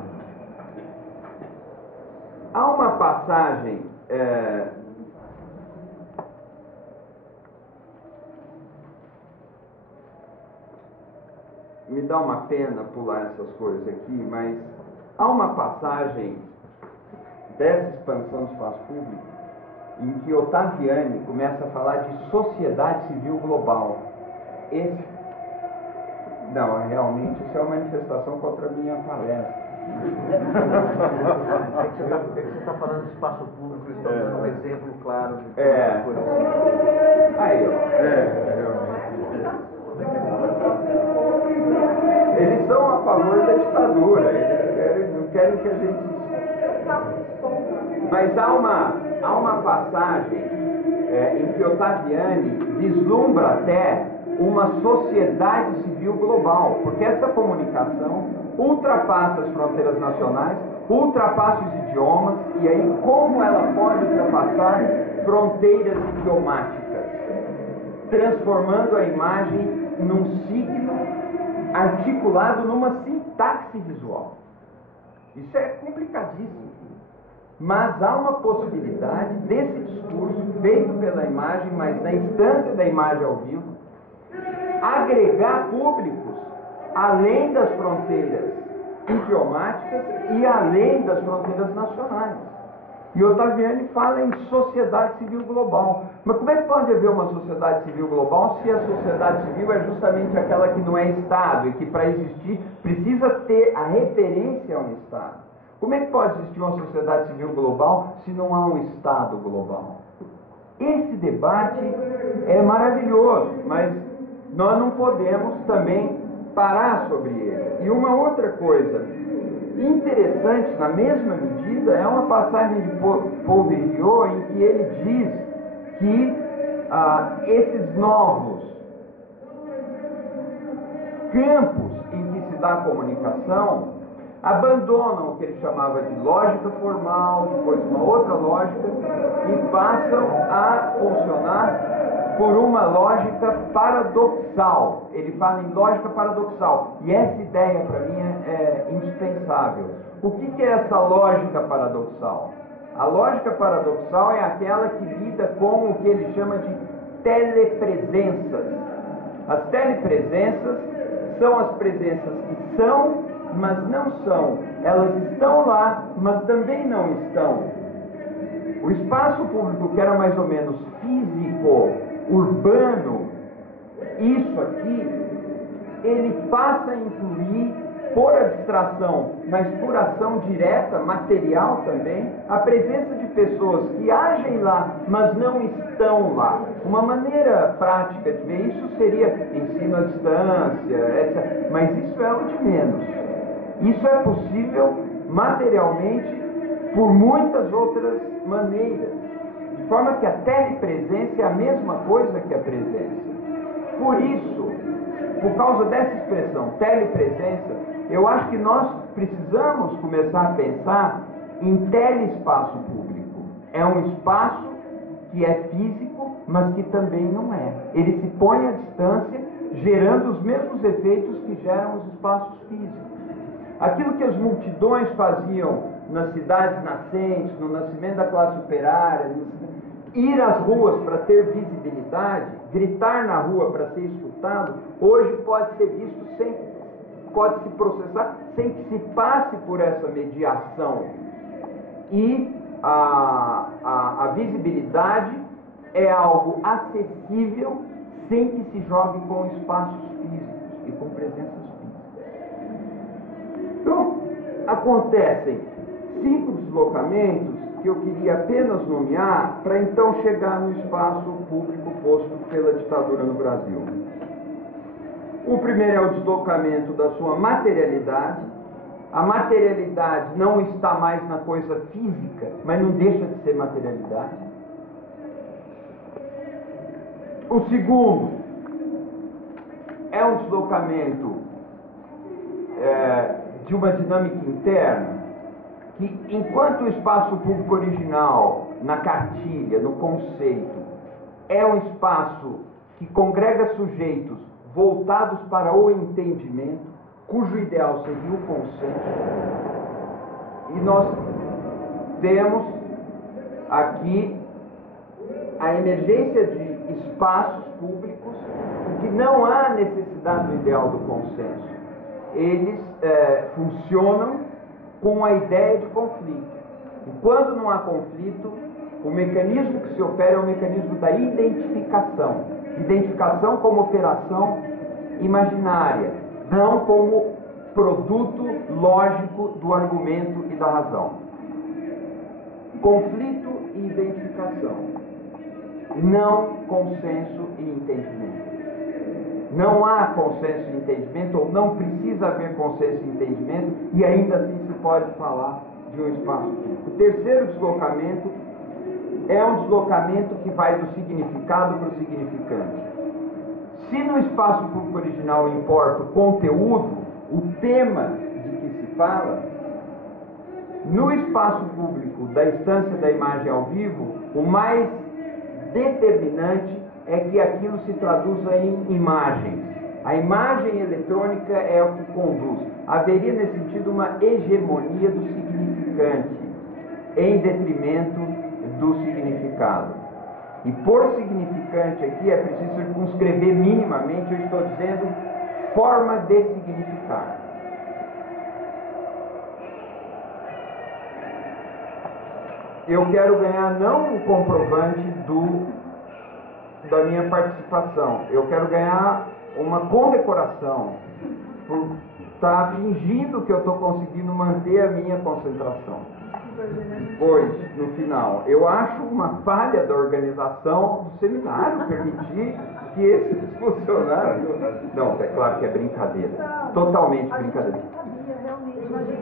Há uma passagem me dá uma pena pular essas coisas aqui, mas há uma passagem dessa expansão do espaço público em que Ottaviani começa a falar de sociedade civil global. Não, realmente isso é uma manifestação contra a minha palestra. Você está falando de espaço público, eles estão dando um exemplo claro de coisas. Aí, ó. Eles são a favor da ditadura, eles não querem que a gente... Mas há uma passagem em que Ottaviani vislumbra até uma sociedade civil global, porque essa comunicação ultrapassa as fronteiras nacionais, ultrapassa os idiomas, e aí como ela pode ultrapassar fronteiras idiomáticas, transformando a imagem num signo articulado numa sintaxe visual. Isso é complicadíssimo. Mas há uma possibilidade desse discurso feito pela imagem, mas na instância da imagem ao vivo, agregar públicos além das fronteiras idiomáticas e além das fronteiras nacionais. E Ottaviani fala em sociedade civil global. Mas como é que pode haver uma sociedade civil global se a sociedade civil é justamente aquela que não é Estado e que para existir precisa ter a referência a um Estado? Como é que pode existir uma sociedade civil global se não há um Estado global? Esse debate é maravilhoso, mas nós não podemos também parar sobre ele. E uma outra coisa interessante, na mesma medida, é uma passagem de Paul Virilio em que ele diz que esses novos campos em que se dá a comunicação abandonam o que ele chamava de lógica formal, depois uma outra lógica, e passam a funcionar por uma lógica paradoxal. Ele fala em lógica paradoxal, e essa ideia para mim é indispensável. O que é essa lógica paradoxal? A lógica paradoxal é aquela que lida com o que ele chama de telepresenças. As telepresenças são as presenças que são, mas não são. Elas estão lá, mas também não estão. O espaço público, que era mais ou menos físico, urbano, isso aqui, ele passa a incluir, por abstração, mas por ação direta, material também, a presença de pessoas que agem lá, mas não estão lá. Uma maneira prática de ver isso seria ensino à distância, etc. Mas isso é o de menos. Isso é possível materialmente por muitas outras maneiras. De forma que a telepresença é a mesma coisa que a presença. Por isso, por causa dessa expressão, telepresença, eu acho que nós precisamos começar a pensar em telespaço público. É um espaço que é físico, mas que também não é. Ele se põe à distância, gerando os mesmos efeitos que geram os espaços físicos. Aquilo que as multidões faziam nas cidades nascentes, no nascimento da classe operária, ir às ruas para ter visibilidade, gritar na rua para ser escutado, hoje pode ser visto pode se processar sem que se passe por essa mediação. E a visibilidade é algo acessível sem que se jogue com espaços físicos e com presenças físicas. Então, acontecem 5 deslocamentos que eu queria apenas nomear para então chegar no espaço público posto pela ditadura no Brasil. O primeiro é o deslocamento da sua materialidade. A materialidade não está mais na coisa física, mas não deixa de ser materialidade. O segundo é um deslocamento de uma dinâmica interna, que enquanto o espaço público original, na cartilha, no conceito, é um espaço que congrega sujeitos voltados para o entendimento, cujo ideal seria o consenso, e nós temos aqui a emergência de espaços públicos em que não há necessidade do ideal do consenso. Eles funcionam com a ideia de conflito. E quando não há conflito, o mecanismo que se opera é o mecanismo da identificação. Identificação como operação imaginária, não como produto lógico do argumento e da razão. Conflito e identificação, não consenso e entendimento. Não há consenso e entendimento, ou não precisa haver consenso e entendimento, e ainda assim se pode falar de um espaço público. O terceiro deslocamento é um deslocamento que vai do significado para o significante. Se no espaço público original importa o conteúdo, o tema de que se fala, no espaço público da instância da imagem ao vivo, o mais determinante é que aquilo se traduza em imagens. A imagem eletrônica é o que conduz. Haveria, nesse sentido, uma hegemonia do significante em detrimento do significado. E por significante aqui é preciso circunscrever minimamente, eu estou dizendo, forma de significar. Eu quero ganhar não o comprovante da minha participação, eu quero ganhar uma condecoração por estar fingindo que eu estou conseguindo manter a minha concentração. Pois, no final, eu acho uma falha da organização do seminário permitir que esses funcionários... Não, é claro que é brincadeira, totalmente brincadeira.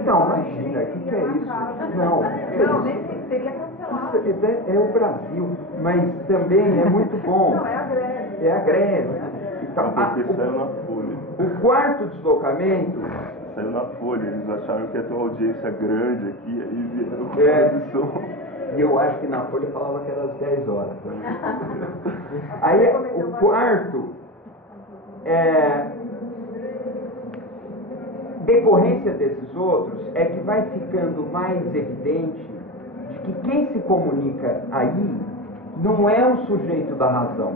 Não, imagina, o que é isso? Não, Realmente seria cancelado. Isso é o Brasil, mas também é muito bom. Não, é a greve. É a greve. Então, Porque saiu na Folha. o quarto deslocamento... Saiu na Folha, eles acharam que ia ter uma audiência grande aqui, aí vieram com É. E eu acho que na Folha falava que era às 10 horas. Aí, o quarto decorrência desses outros é que vai ficando mais evidente de que quem se comunica aí não é um sujeito da razão,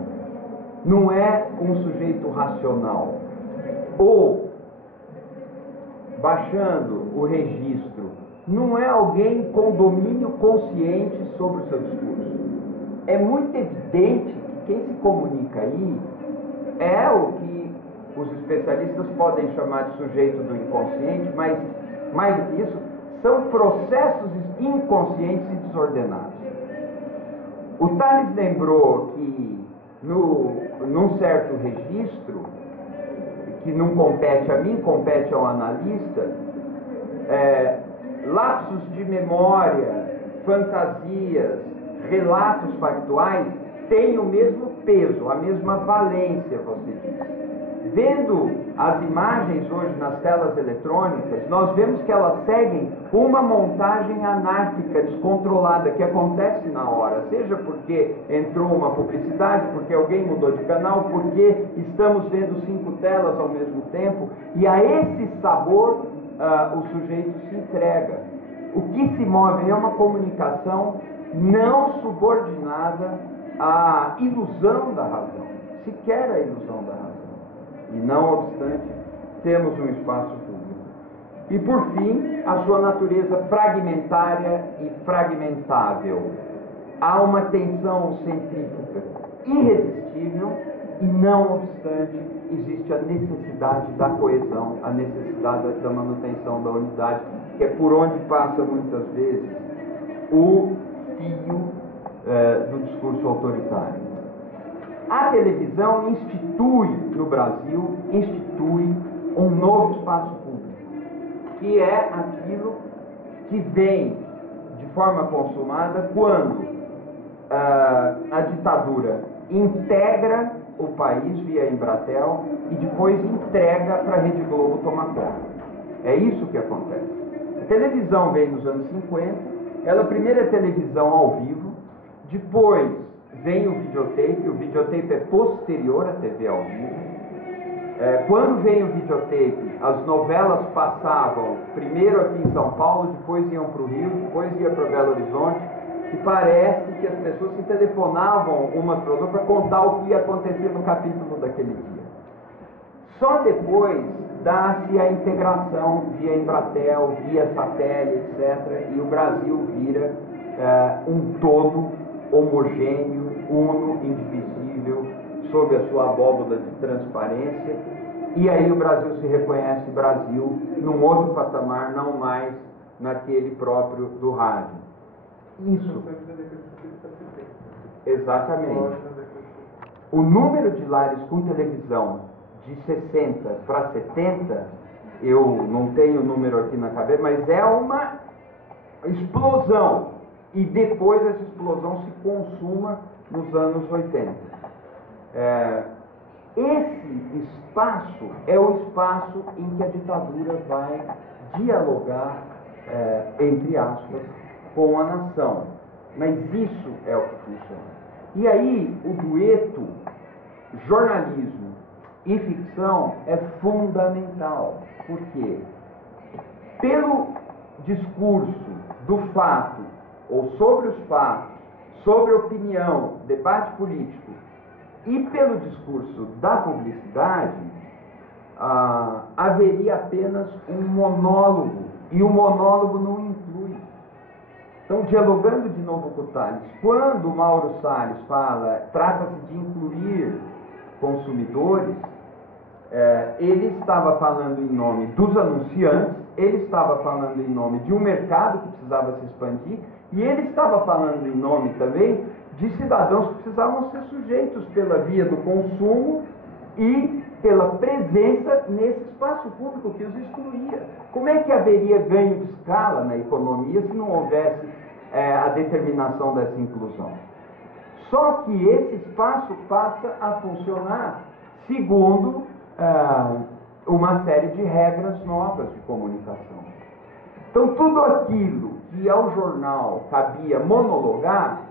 não é um sujeito racional. Ou, baixando o registro, não é alguém com domínio consciente sobre o seu discurso. É muito evidente que quem se comunica aí é o que os especialistas podem chamar de sujeito do inconsciente, mas, mais do que isso, são processos inconscientes e desordenados. O Tales lembrou que, num certo registro, que não compete a mim, compete ao analista, lapsos de memória, fantasias, relatos factuais têm o mesmo peso, a mesma valência, você diz. Vendo as imagens hoje nas telas eletrônicas, nós vemos que elas seguem uma montagem anárquica, descontrolada, que acontece na hora, seja porque entrou uma publicidade, porque alguém mudou de canal, porque estamos vendo 5 telas ao mesmo tempo, e a esse sabor o sujeito se entrega. O que se move é uma comunicação não subordinada à ilusão da razão, sequer a ilusão da razão. E não obstante, temos um espaço público. E por fim, a sua natureza fragmentária e fragmentável. Há uma tensão centrífuga irresistível e não obstante, existe a necessidade da coesão, a necessidade da manutenção da unidade, que é por onde passa muitas vezes o fio do discurso autoritário. A televisão institui no Brasil, um novo espaço público, que é aquilo que vem de forma consumada quando a ditadura integra o país via Embratel e depois entrega para a Rede Globo tomar conta. É isso que acontece. A televisão vem nos anos 50, ela primeiro é televisão ao vivo, depois vem o videotape é posterior à TV ao vivo. Quando vem o videotape, as novelas passavam primeiro aqui em São Paulo, depois iam para o Rio, depois iam para Belo Horizonte, e parece que as pessoas se telefonavam umas para outras para contar o que ia acontecer no capítulo daquele dia. Só depois dá-se a integração via Embratel, via satélite, etc., e o Brasil vira um todo homogêneo, uno, indivisível, sob a sua abóboda de transparência, e aí o Brasil se reconhece Brasil num outro patamar, não mais naquele próprio do rádio. Isso. Exatamente. O número de lares com televisão de 60 para 70, eu não tenho o número aqui na cabeça, mas é uma explosão. E depois essa explosão se consuma nos anos 80. Esse espaço é o espaço em que a ditadura vai dialogar, entre aspas, com a nação. Mas isso é o que funciona. E aí o dueto jornalismo e ficção é fundamental. Por quê? Pelo discurso do fato, ou sobre os fatos, sobre opinião, debate político, e pelo discurso da publicidade, haveria apenas um monólogo, e o monólogo não inclui. Então, dialogando de novo com o Tales, quando o Mauro Salles fala, trata-se de incluir consumidores, ele estava falando em nome dos anunciantes, ele estava falando em nome de um mercado que precisava se expandir, e ele estava falando em nome também de cidadãos que precisavam ser sujeitos pela via do consumo e pela presença nesse espaço público que os excluía. Como é que haveria ganho de escala na economia se não houvesse a determinação dessa inclusão? Só que esse espaço passa a funcionar segundo uma série de regras novas de comunicação. Então, tudo aquilo que ao jornal cabia monologar,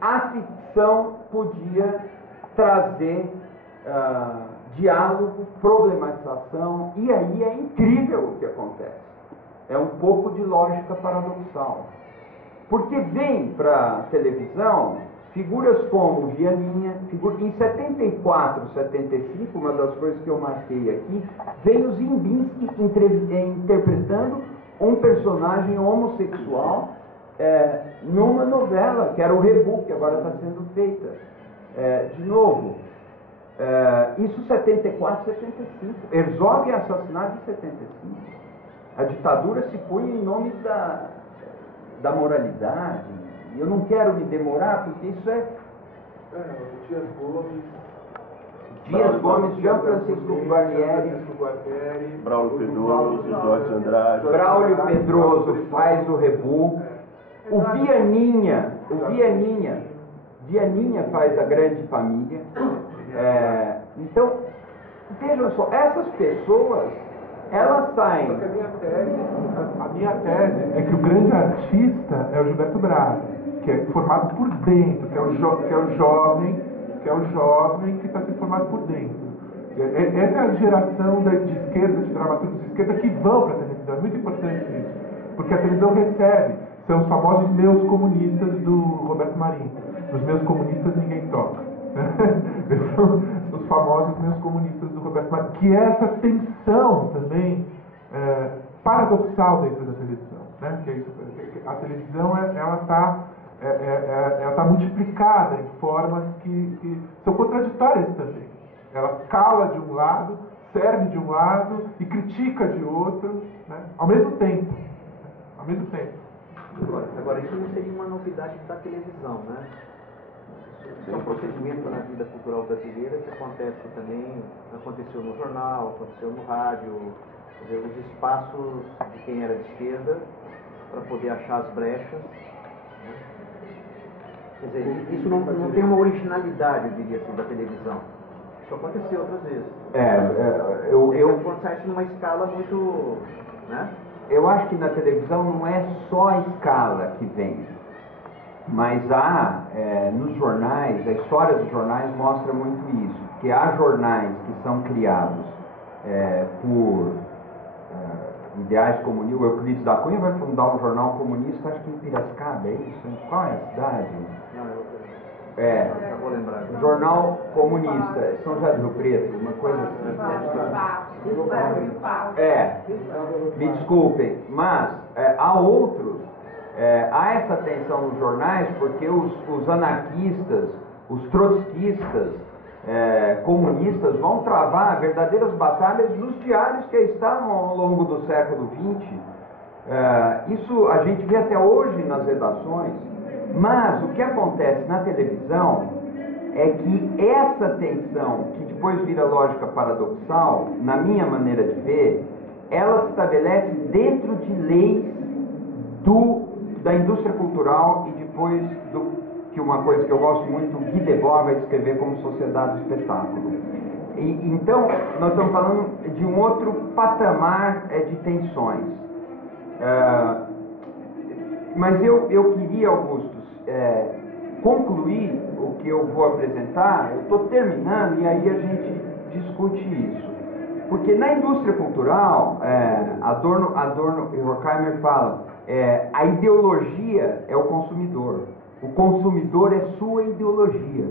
a ficção podia trazer diálogo, problematização, e aí é incrível o que acontece. É um pouco de lógica paradoxal. Porque vem para a televisão figuras como Vianinha, em 74, 75, uma das coisas que eu marquei aqui, vem o Zimbinski interpretando um personagem homossexual numa novela, que era o Rebu, que agora está sendo feita. De novo, isso 74, 75. Herzog é assassinado em 75. A ditadura se põe em nome da moralidade. E eu não quero me demorar, porque isso Dias Gomes, Jean Francisco Guarnieri, Braulio Pedroso, Jorge Andrade. Braulio Pedroso faz o Rebu. O Vianinha faz a Grande Família. Então, vejam só, essas pessoas, elas saem. A minha tese é que o grande artista é o Gilberto Braga, que é formado por dentro, que é o jovem que está sendo formado por dentro. Essa é a geração de esquerda, de dramaturgos de esquerda que vão para a televisão. É muito importante isso, porque a televisão recebe. São os famosos meus comunistas do Roberto Marinho. Os meus comunistas ninguém toca. São os famosos meus comunistas do Roberto Marinho. Que é essa tensão também paradoxal dentro da televisão. Né? Que é isso, a televisão ela está ela está multiplicada em formas que são contraditórias também. Ela cala de um lado, serve de um lado e critica de outro, né? Ao mesmo tempo. Ao mesmo tempo. Agora, isso não seria uma novidade da televisão, né? Isso é um procedimento na vida cultural brasileira que acontece também, aconteceu no jornal, aconteceu no rádio, quer dizer, os espaços de quem era de esquerda para poder achar as brechas. Né? Quer dizer, isso não tem uma originalidade, eu diria assim, da televisão. Isso aconteceu outras vezes. Acontece numa escala muito, né? Eu acho que na televisão não é só a escala que vem, mas nos jornais, a história dos jornais mostra muito isso, porque há jornais que são criados por ideais comunistas. O Euclides da Cunha vai fundar um jornal comunista, acho que em Piracicaba, é isso? Qual é a cidade? Vou lembrar. Um jornal comunista, São José do Rio Preto, uma coisa assim. Me desculpem, mas há outros, há essa tensão nos jornais porque os anarquistas, os trotskistas, comunistas vão travar verdadeiras batalhas nos diários que estavam ao longo do século XX. Isso a gente vê até hoje nas redações. Mas o que acontece na televisão é que essa tensão, que depois vira lógica paradoxal, na minha maneira de ver, ela se estabelece dentro de leis da indústria cultural e depois que uma coisa que eu gosto muito, Guy Debord vai descrever como sociedade do espetáculo. Então, nós estamos falando de um outro patamar de tensões. Mas eu queria, Augustus, concluir o que eu vou apresentar. Eu estou terminando e aí a gente discute isso. Porque na indústria cultural, Adorno e Horkheimer falam, a ideologia é o consumidor. O consumidor é sua ideologia.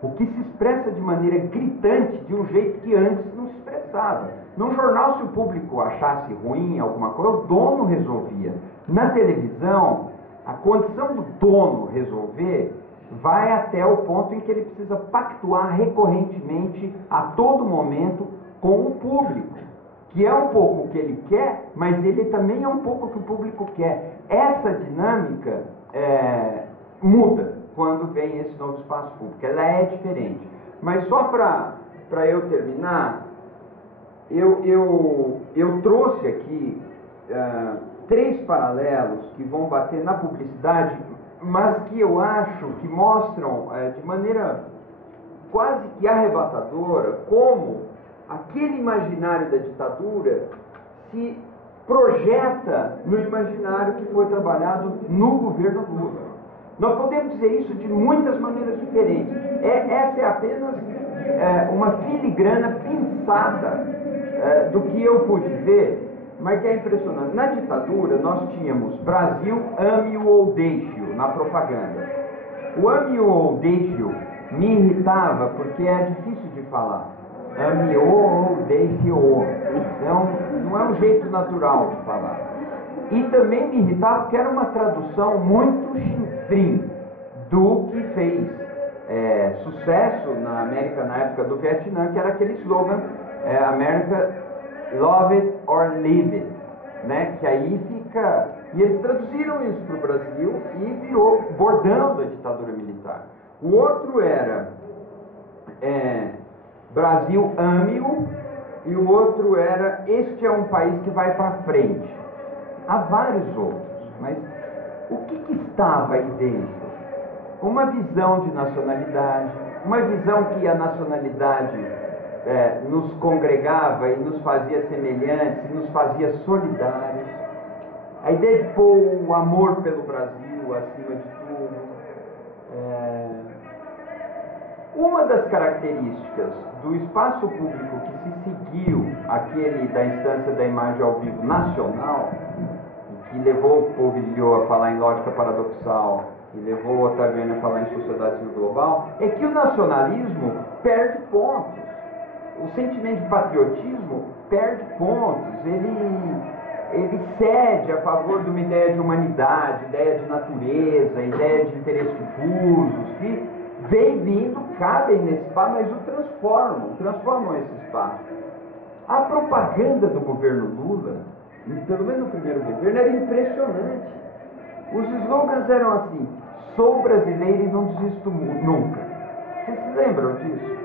O que se expressa de maneira gritante, de um jeito que antes não se expressava. Num jornal, se o público achasse ruim alguma coisa, o dono resolvia. Na televisão, a condição do dono resolver vai até o ponto em que ele precisa pactuar recorrentemente, a todo momento, com o público, que é um pouco o que ele quer, mas ele também é um pouco o que o público quer. Essa dinâmica muda quando vem esse novo espaço público, ela é diferente. Mas só para eu terminar, eu trouxe aqui 3 paralelos que vão bater na publicidade, mas que eu acho que mostram de maneira quase que arrebatadora como aquele imaginário da ditadura se projeta no imaginário que foi trabalhado no governo Lula. Nós podemos dizer isso de muitas maneiras diferentes. Essa é apenas uma filigrana pinçada do que eu pude ver, mas que é impressionante. Na ditadura, nós tínhamos Brasil, ame-o ou deixe-o, na propaganda. O ame-o ou deixe-o me irritava porque é difícil de falar. Ame-o ou deixe-o. Não é um jeito natural de falar. E também me irritava porque era uma tradução muito chinfrim do que fez sucesso na América na época do Vietnã, que era aquele slogan America, love it or leave it, né? Que aí fica... E eles traduziram isso para o Brasil e virou bordão da ditadura militar. O outro era Brasil, ame-o, e o outro era este é um país que vai para frente. Há vários outros, mas o que estava aí dentro? Uma visão de nacionalidade, uma visão que a nacionalidade nos congregava e nos fazia semelhantes, e nos fazia solidários. A ideia de pôr o amor pelo Brasil acima de tudo. Uma das características do espaço público que se seguiu, aquele da instância da imagem ao vivo nacional, que levou o Povilho a falar em lógica paradoxal e levou o Ottaviani a falar em sociedade civil global, é que o nacionalismo perde pontos. O sentimento de patriotismo perde pontos. ele cede a favor de uma ideia de humanidade, ideia de natureza, ideia de interesses difusos, que vem vindo, cabem nesse espaço, mas o transformam esse espaço. A propaganda do governo Lula, pelo menos no primeiro governo, era impressionante. Os slogans eram assim: sou brasileiro e não desisto nunca. Vocês se lembram disso?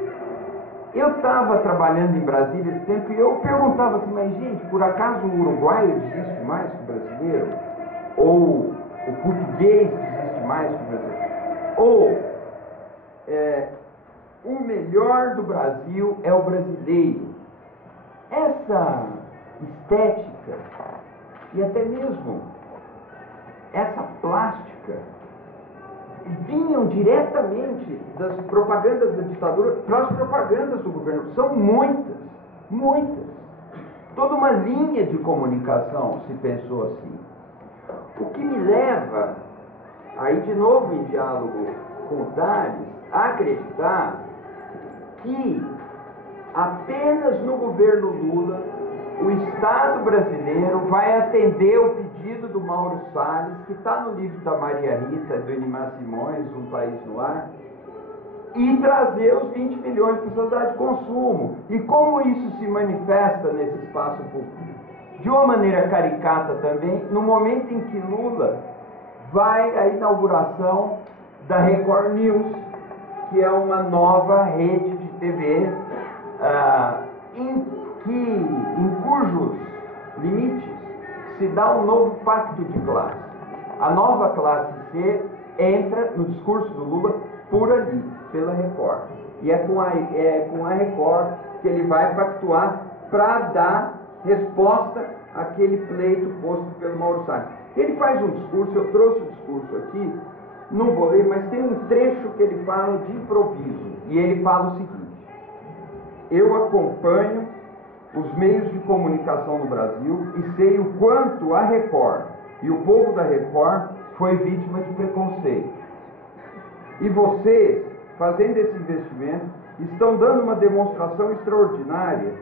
Eu estava trabalhando em Brasília esse tempo e eu perguntava assim, mas gente, por acaso o uruguaio desiste mais que o brasileiro? Ou o português desiste mais que o brasileiro? Ou o melhor do Brasil é o brasileiro. Essa estética e até mesmo essa plástica vinham diretamente das propagandas da ditadura para as propagandas do governo. São muitas, muitas. Toda uma linha de comunicação se pensou assim. O que me leva, aí de novo em diálogo com o Tales, a acreditar que apenas no governo Lula o Estado brasileiro vai atender o pedido do Mauro Salles, que está no livro da Maria Rita, do Inimar Simões, Um País no Ar, e trazer os 20 milhões para a sociedade de consumo. E como isso se manifesta nesse espaço público? De uma maneira caricata também, no momento em que Lula vai à inauguração da Record News, que é uma nova rede de TV, em cujos limites se dá um novo pacto de classe. A nova classe C entra no discurso do Lula por ali, pela Record. E é com a Record que ele vai pactuar para dar resposta àquele pleito posto pelo Mauro Salles. Ele faz um discurso, eu trouxe o discurso aqui, não vou ler, mas tem um trecho que ele fala de improviso. E ele fala o seguinte: eu acompanho os meios de comunicação no Brasil e sei o quanto a Record e o povo da Record foi vítima de preconceito. E vocês, fazendo esse investimento, estão dando uma demonstração extraordinária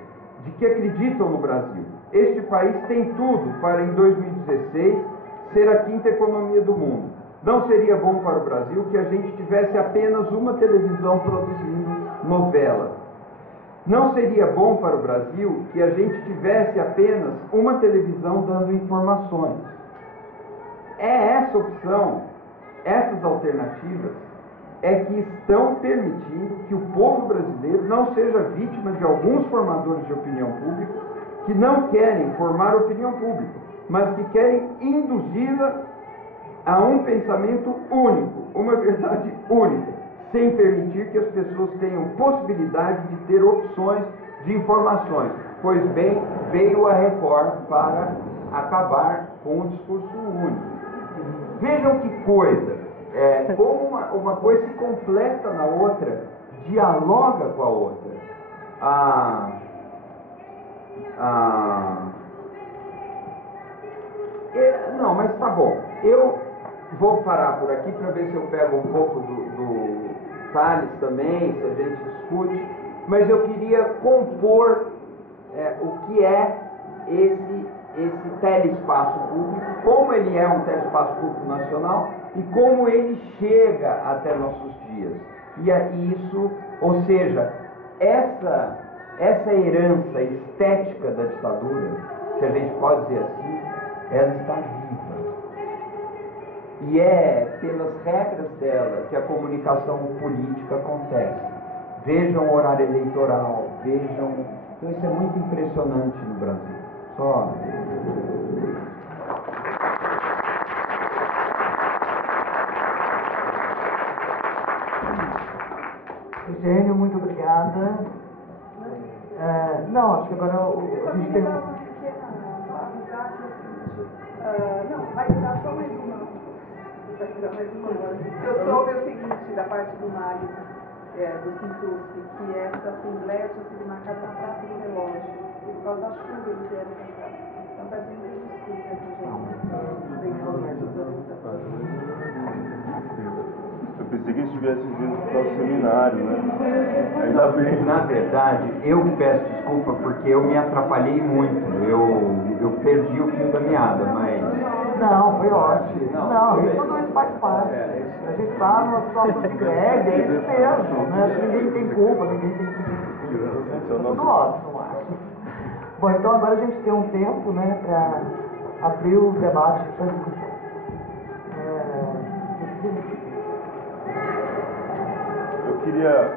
de que acreditam no Brasil. Este país tem tudo para, em 2016, ser a quinta economia do mundo. Não seria bom para o Brasil que a gente tivesse apenas uma televisão produzindo novela. Não seria bom para o Brasil que a gente tivesse apenas uma televisão dando informações. É essa opção, essas alternativas, é que estão permitindo que o povo brasileiro não seja vítima de alguns formadores de opinião pública que não querem formar opinião pública, mas que querem induzi-la a um pensamento único, uma verdade única, sem permitir que as pessoas tenham possibilidade de ter opções de informações. Pois bem, veio a Record para acabar com o discurso único. Vejam que coisa, como uma coisa se completa na outra, dialoga com a outra. Não, mas tá bom. Eu vou parar por aqui para ver se eu pego um pouco do Tales também, se a gente discute, mas eu queria compor o que é esse telespaço público, como ele é um telespaço público nacional e como ele chega até nossos dias. E isso, ou seja, essa herança estética da ditadura, se a gente pode dizer assim, ela está viva. E é pelas regras dela que a comunicação política acontece. Vejam o horário eleitoral, vejam... Então isso é muito impressionante no Brasil. Só... Eugênio, muito obrigada. Não, acho que agora a gente tem... Não, vai dar só mais uma. Eu soube o seguinte, da parte do Mário, do Sintusp, que essa assembleia tinha sido marcada na Praça do Relógio, e por causa da chuva eles vieram pra cá. Então faz muita desculpa aqui, gente. Eu pensei que eles estivessem vindo para o seminário, né? Ainda bem. Na verdade, eu peço desculpa porque eu me atrapalhei muito. Eu perdi o fio da meada, mas... Não, foi ótimo. Não, e tudo isso faz parte. A gente está numa situação de greve, é isso mesmo, né? Ninguém tem culpa, ninguém tem culpa. Tudo ótimo, eu acho. Bom, então agora a gente tem um tempo, né, para abrir o debate para discussão. Eu queria,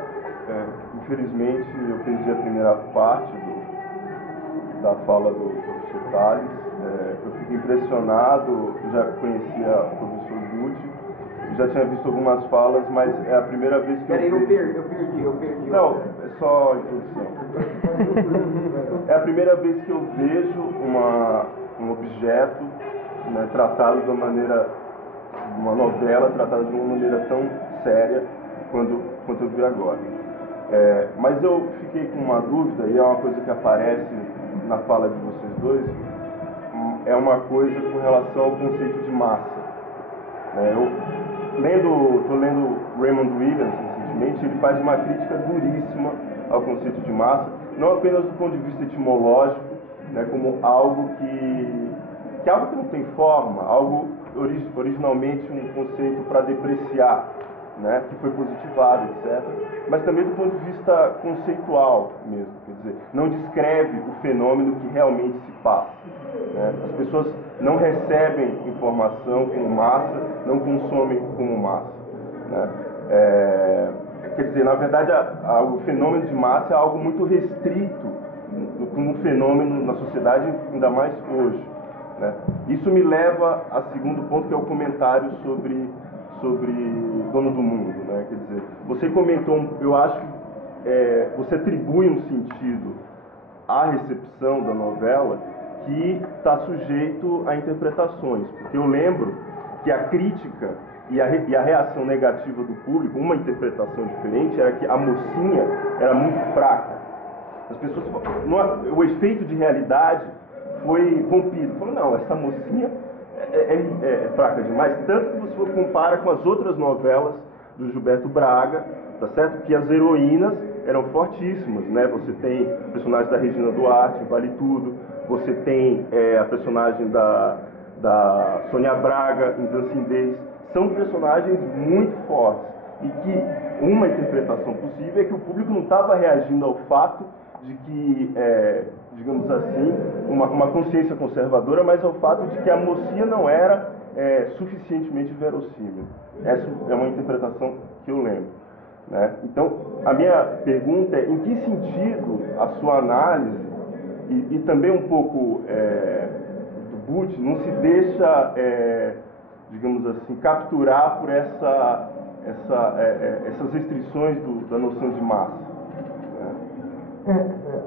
infelizmente, eu perdi a primeira parte da fala do professor Tales. Eu fiquei impressionado, já conhecia o professor Guti, já tinha visto algumas falas, mas é a primeira vez que Peraí, eu perdi. Não, é só a introdução. É a primeira vez que eu vejo um objeto, né, tratado de uma maneira, uma novela tratada de uma maneira tão séria quanto eu vi agora. Mas eu fiquei com uma dúvida, e é uma coisa que aparece na fala de vocês dois, é uma coisa com relação ao conceito de massa. Eu estou lendo Raymond Williams recentemente, ele faz uma crítica duríssima ao conceito de massa, não apenas do ponto de vista etimológico, né, como algo que não tem forma, algo originalmente um conceito para depreciar, né, que foi positivado, etc. Mas também do ponto de vista conceitual mesmo, quer dizer, não descreve o fenômeno que realmente se passa. Né? As pessoas não recebem informação como massa, não consomem como massa. Né? Quer dizer, na verdade, o fenômeno de massa é algo muito restrito como fenômeno na sociedade, ainda mais hoje. Né? Isso me leva a segundo ponto, que é o comentário sobre Dono do Mundo. Né? Quer dizer, você comentou, eu acho que você atribui um sentido à recepção da novela que está sujeito a interpretações, porque eu lembro que a crítica e a reação negativa do público, uma interpretação diferente, era que a mocinha era muito fraca. As pessoas, o efeito de realidade foi rompido. Falaram, não, essa mocinha é fraca demais, tanto que você compara com as outras novelas do Gilberto Braga, tá certo? Que as heroínas eram fortíssimas, né? Você tem o personagem da Regina Duarte, Vale Tudo, você tem a personagem da Sônia Braga em Dancing Days, são personagens muito fortes, e que uma interpretação possível é que o público não estava reagindo ao fato de que, digamos assim, uma consciência conservadora, mas ao fato de que a mocinha não era suficientemente verossímil. Essa é uma interpretação que eu lembro. Né? Então, a minha pergunta é, em que sentido a sua análise, e também um pouco do Guti, não se deixa, digamos assim, capturar por essas restrições da noção de massa?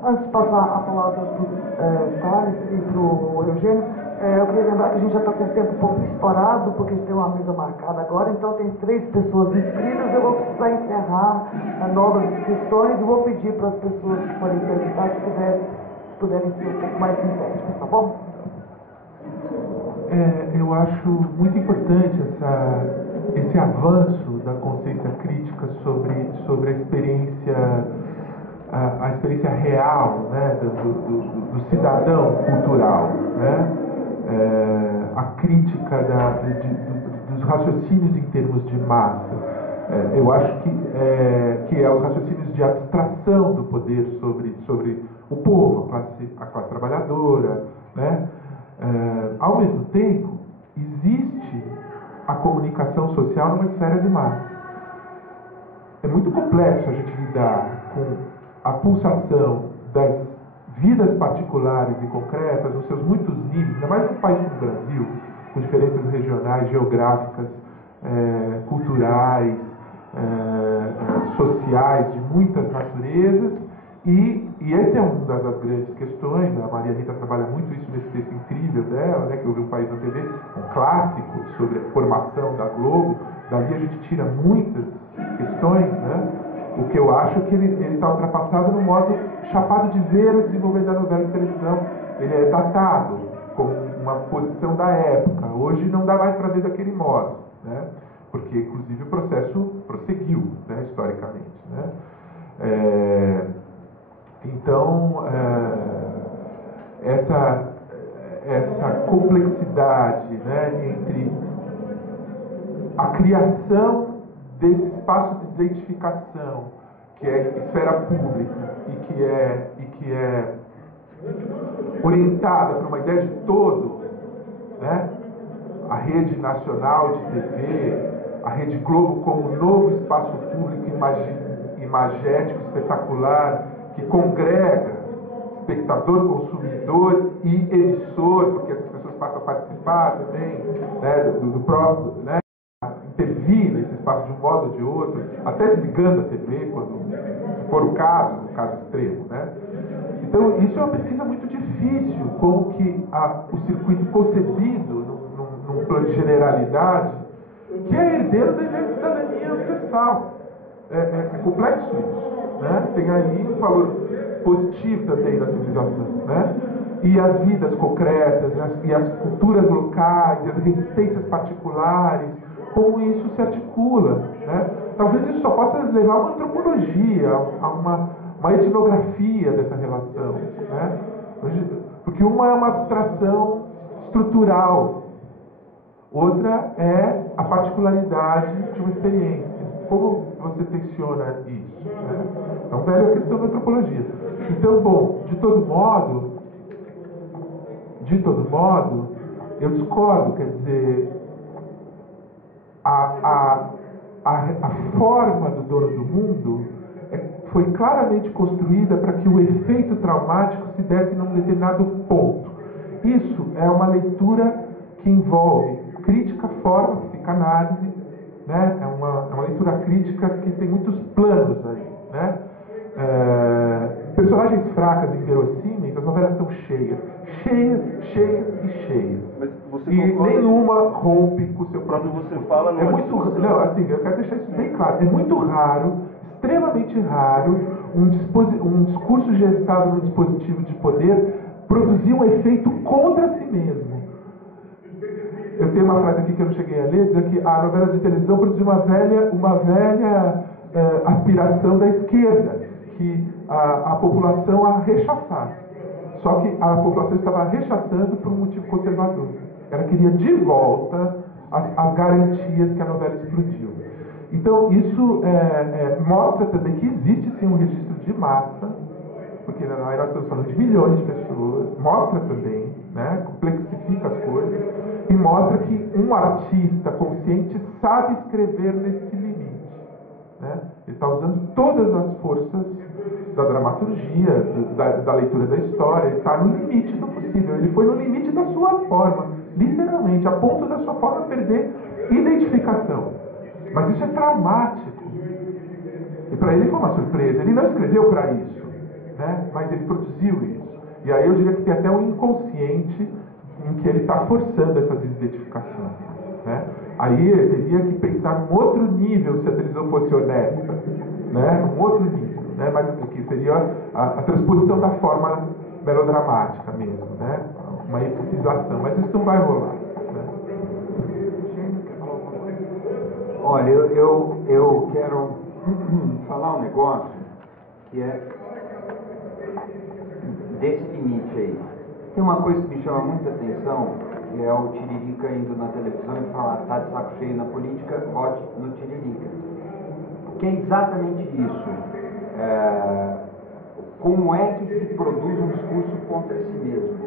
Antes de passar a palavra para o Tales e para o Eugênio, eu queria lembrar que a gente já está com o tempo um pouco estourado, porque a gente tem uma mesa marcada agora, então tem 3 pessoas inscritas, eu vou precisar encerrar novas inscrições e vou pedir para as pessoas que forem perguntar se puderem ser um pouco mais sintéticas, tá bom? Eu acho muito importante esse avanço da consciência crítica sobre a experiência real, né, do cidadão cultural, né? A crítica dos raciocínios em termos de massa. Eu acho que é os raciocínios de abstração do poder sobre o povo, a classe trabalhadora, né? Ao mesmo tempo, existe a comunicação social numa esfera de massa. É muito complexo a gente lidar com a pulsação das vidas particulares e concretas, nos seus muitos níveis, ainda mais num país como o Brasil, com diferenças regionais, geográficas, culturais, sociais, de muitas naturezas, e essa é uma das grandes questões. A Maria Rita trabalha muito isso nesse texto incrível dela, né, que eu vi Um País na TV, um clássico sobre a formação da Globo. Dali a gente tira muitas questões, né? O que eu acho que ele está ultrapassado no modo chapado de ver o desenvolvimento da novela de televisão. Ele é datado com uma posição da época. Hoje não dá mais para ver daquele modo, né? porque inclusive o processo prosseguiu, né, historicamente, né? Então, essa complexidade, né, entre a criação desse espaço de identificação, que é esfera pública e que é orientada para uma ideia de todo, né? A rede nacional de TV, a Rede Globo como novo espaço público imagético, espetacular, que congrega espectador, consumidor e emissor, porque as pessoas passam a participar também, né, do próprio, né, intervir nesse espaço de um modo ou de outro, até desligando a TV, se for o caso, no caso extremo, né? Então, isso é uma pesquisa muito difícil, como que o circuito concebido num plano de generalidade, que é herdeiro da ideia de cidadania universal. É complexo isso, né? Tem aí um valor positivo também da civilização, né? E as vidas concretas, e as culturas locais, e as resistências particulares, como isso se articula, né? Talvez isso só possa levar a uma antropologia, a uma etnografia dessa relação, né? Porque uma é uma abstração estrutural, outra é a particularidade de uma experiência. Como você tensiona isso, né? Então, velha questão da antropologia. Então, bom, de todo modo, eu discordo, quer dizer, a forma do Dono do Mundo foi claramente construída para que o efeito traumático se desse num determinado ponto. Isso é uma leitura que envolve crítica, forma, psicanálise, né? É uma leitura crítica que tem muitos planos aí, né? Personagens fracas e inverossímeis, as novelas estão cheias. Mas você e concorda nenhuma rompe com o seu próprio quando você discurso. fala É muito não, assim, eu quero deixar isso bem claro. É muito raro, extremamente raro, um discurso gestado no dispositivo de poder produzir um efeito contra si mesmo. Eu tenho uma frase aqui que eu não cheguei a ler, dizendo que a novela de televisão produziu uma velha aspiração da esquerda, que a população a rechaçasse. Só que a população estava rechaçando por um motivo conservador. Ela queria de volta as garantias que a novela explodiu. Então, isso mostra também que existe sim um registro de massa, porque nós estamos falando de milhões de pessoas, mostra também, né, complexifica as coisas, e mostra que um artista consciente sabe escrever nesse limite, né? Ele está usando todas as forças da dramaturgia, da leitura da história, ele está no limite do possível, ele foi no limite da sua forma, literalmente, a ponto da sua forma perder identificação. Mas isso é traumático. E para ele foi uma surpresa, ele não escreveu para isso, né? Mas ele produziu isso. E aí eu diria que tem até um inconsciente em que ele está forçando essa desidentificação, né? Aí ele teria que pensar num outro nível se a televisão fosse honesta, né? Um outro nível, né? Mas que seria a transposição da forma melodramática mesmo, né? Uma epicização, mas isso não vai rolar, né? Olha, eu quero falar um negócio que é desse limite aí. Tem uma coisa que me chama muita atenção, que é o Tiririca indo na televisão e falar, tá de saco cheio na política, vote no Tiririca. Que é exatamente isso. Como é que se produz um discurso contra si mesmo?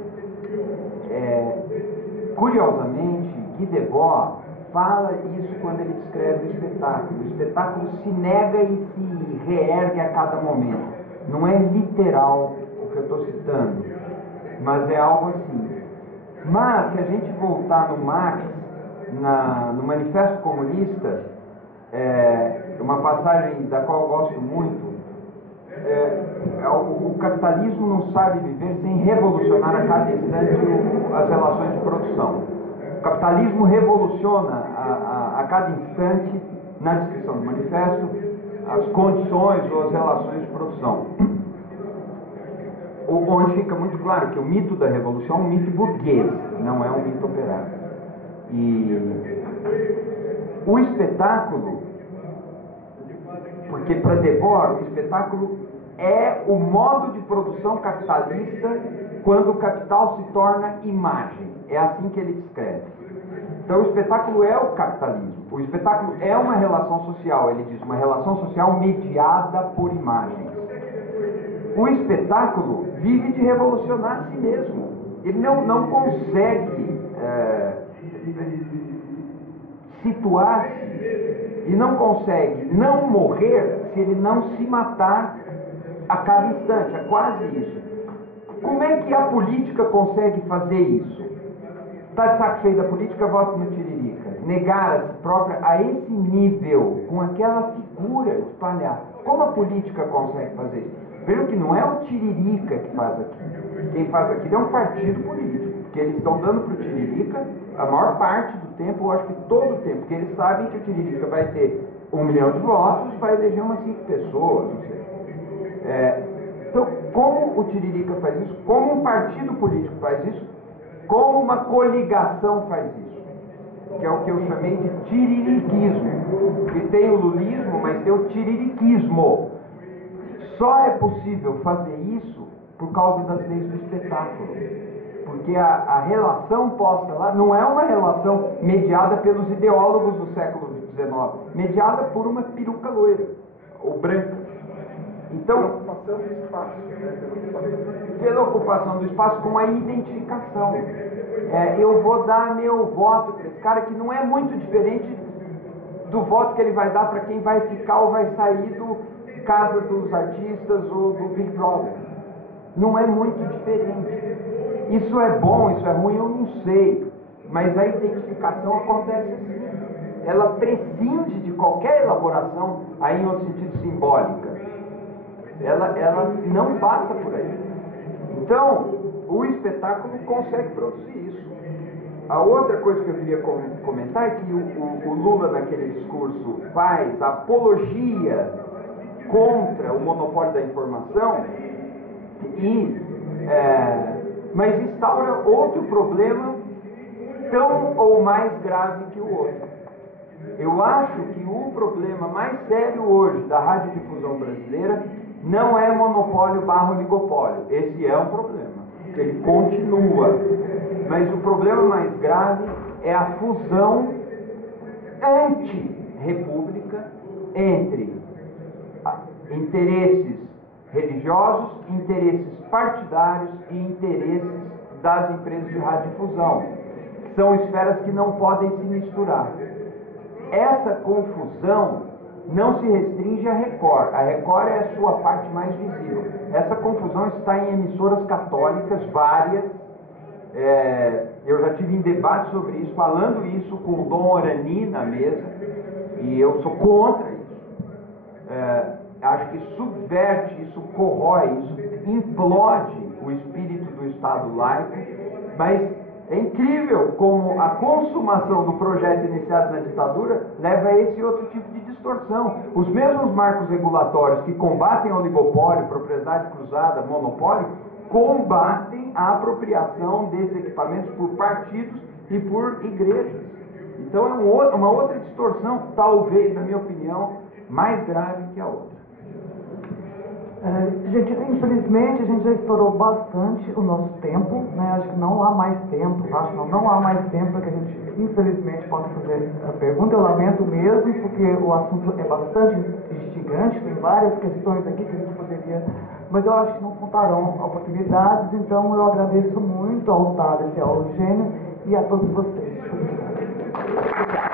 Curiosamente, Guy Debord fala isso quando ele descreve o espetáculo. O espetáculo se nega e se reergue a cada momento. Não é literal o que eu estou citando, mas é algo assim. Mas, se a gente voltar no Marx, no Manifesto Comunista, uma passagem da qual eu gosto muito, o capitalismo não sabe viver sem revolucionar a cada instante as relações de produção. O capitalismo revoluciona a cada instante, na descrição do manifesto, as condições ou as relações de produção. Onde fica muito claro que o mito da revolução é um mito burguês, não é um mito operário. O espetáculo, porque para Debord o espetáculo é o modo de produção capitalista quando o capital se torna imagem. É assim que ele descreve. Então o espetáculo é o capitalismo. O espetáculo é uma relação social, ele diz, uma relação social mediada por imagens. O espetáculo vive de revolucionar a si mesmo. Ele não consegue situar-se e não consegue não morrer se ele não se matar a cada instante. É quase isso. Como é que a política consegue fazer isso? Está de saco cheio da política, voto no Tiririca. Negar a si própria a esse nível, com aquela figura de palhaço. Como a política consegue fazer isso? Primeiro que não é o Tiririca que faz aquilo. Quem faz aquilo é um partido político. Porque eles estão dando para o Tiririca a maior parte do tempo, eu acho que todo o tempo, porque eles sabem que o Tiririca vai ter 1 milhão de votos, vai eleger umas 5 pessoas, não sei. Então, como o Tiririca faz isso? Como um partido político faz isso? Como uma coligação faz isso? Que é o que eu chamei de tiririquismo. Que tem o lulismo, mas tem o tiririquismo. Só é possível fazer isso por causa das leis do espetáculo. Porque a relação posta lá não é uma relação mediada pelos ideólogos do século XIX, mediada por uma peruca loira, ou branca. Então, pela ocupação do espaço com a identificação. Eu vou dar meu voto para esse cara, que não é muito diferente do voto que ele vai dar para quem vai ficar ou vai sair do Casa dos Artistas ou do Big Brother. Não é muito diferente. Isso é bom, isso é ruim, eu não sei. Mas a identificação acontece assim. Ela prescinde de qualquer elaboração, aí em outro sentido simbólica. Ela não passa por aí. Então, o espetáculo consegue produzir isso. A outra coisa que eu queria comentar é que o Lula, naquele discurso, faz apologia contra o monopólio da informação, mas instaura outro problema tão ou mais grave que o outro. Eu acho que o problema mais sério hoje da radiodifusão brasileira não é monopólio / oligopólio. Esse é um problema, que ele continua. Mas o problema mais grave é a fusão anti-república entre interesses religiosos, interesses partidários e interesses das empresas de radiodifusão, que são esferas que não podem se misturar. Essa confusão não se restringe à Record. A Record é a sua parte mais visível. Essa confusão está em emissoras católicas, várias. Eu já tive em debate sobre isso, falando isso com o Dom Orani na mesa, e eu sou contra isso. Acho que subverte isso, corrói isso, implode o espírito do Estado laico, mas é incrível como a consumação do projeto iniciado na ditadura leva a esse outro tipo de distorção. Os mesmos marcos regulatórios que combatem oligopólio, propriedade cruzada, monopólio, combatem a apropriação desses equipamentos por partidos e por igrejas. Então é uma outra distorção, talvez, na minha opinião, mais grave que a outra. Gente, infelizmente a gente já estourou bastante o nosso tempo, né? Acho que não há mais tempo, não há mais tempo para que a gente, infelizmente, possa fazer a pergunta. Eu lamento mesmo, porque o assunto é bastante instigante, tem várias questões aqui que a gente poderia, mas eu acho que não faltarão oportunidades, então eu agradeço muito ao Thales e ao Eugênio e a todos vocês. Obrigado.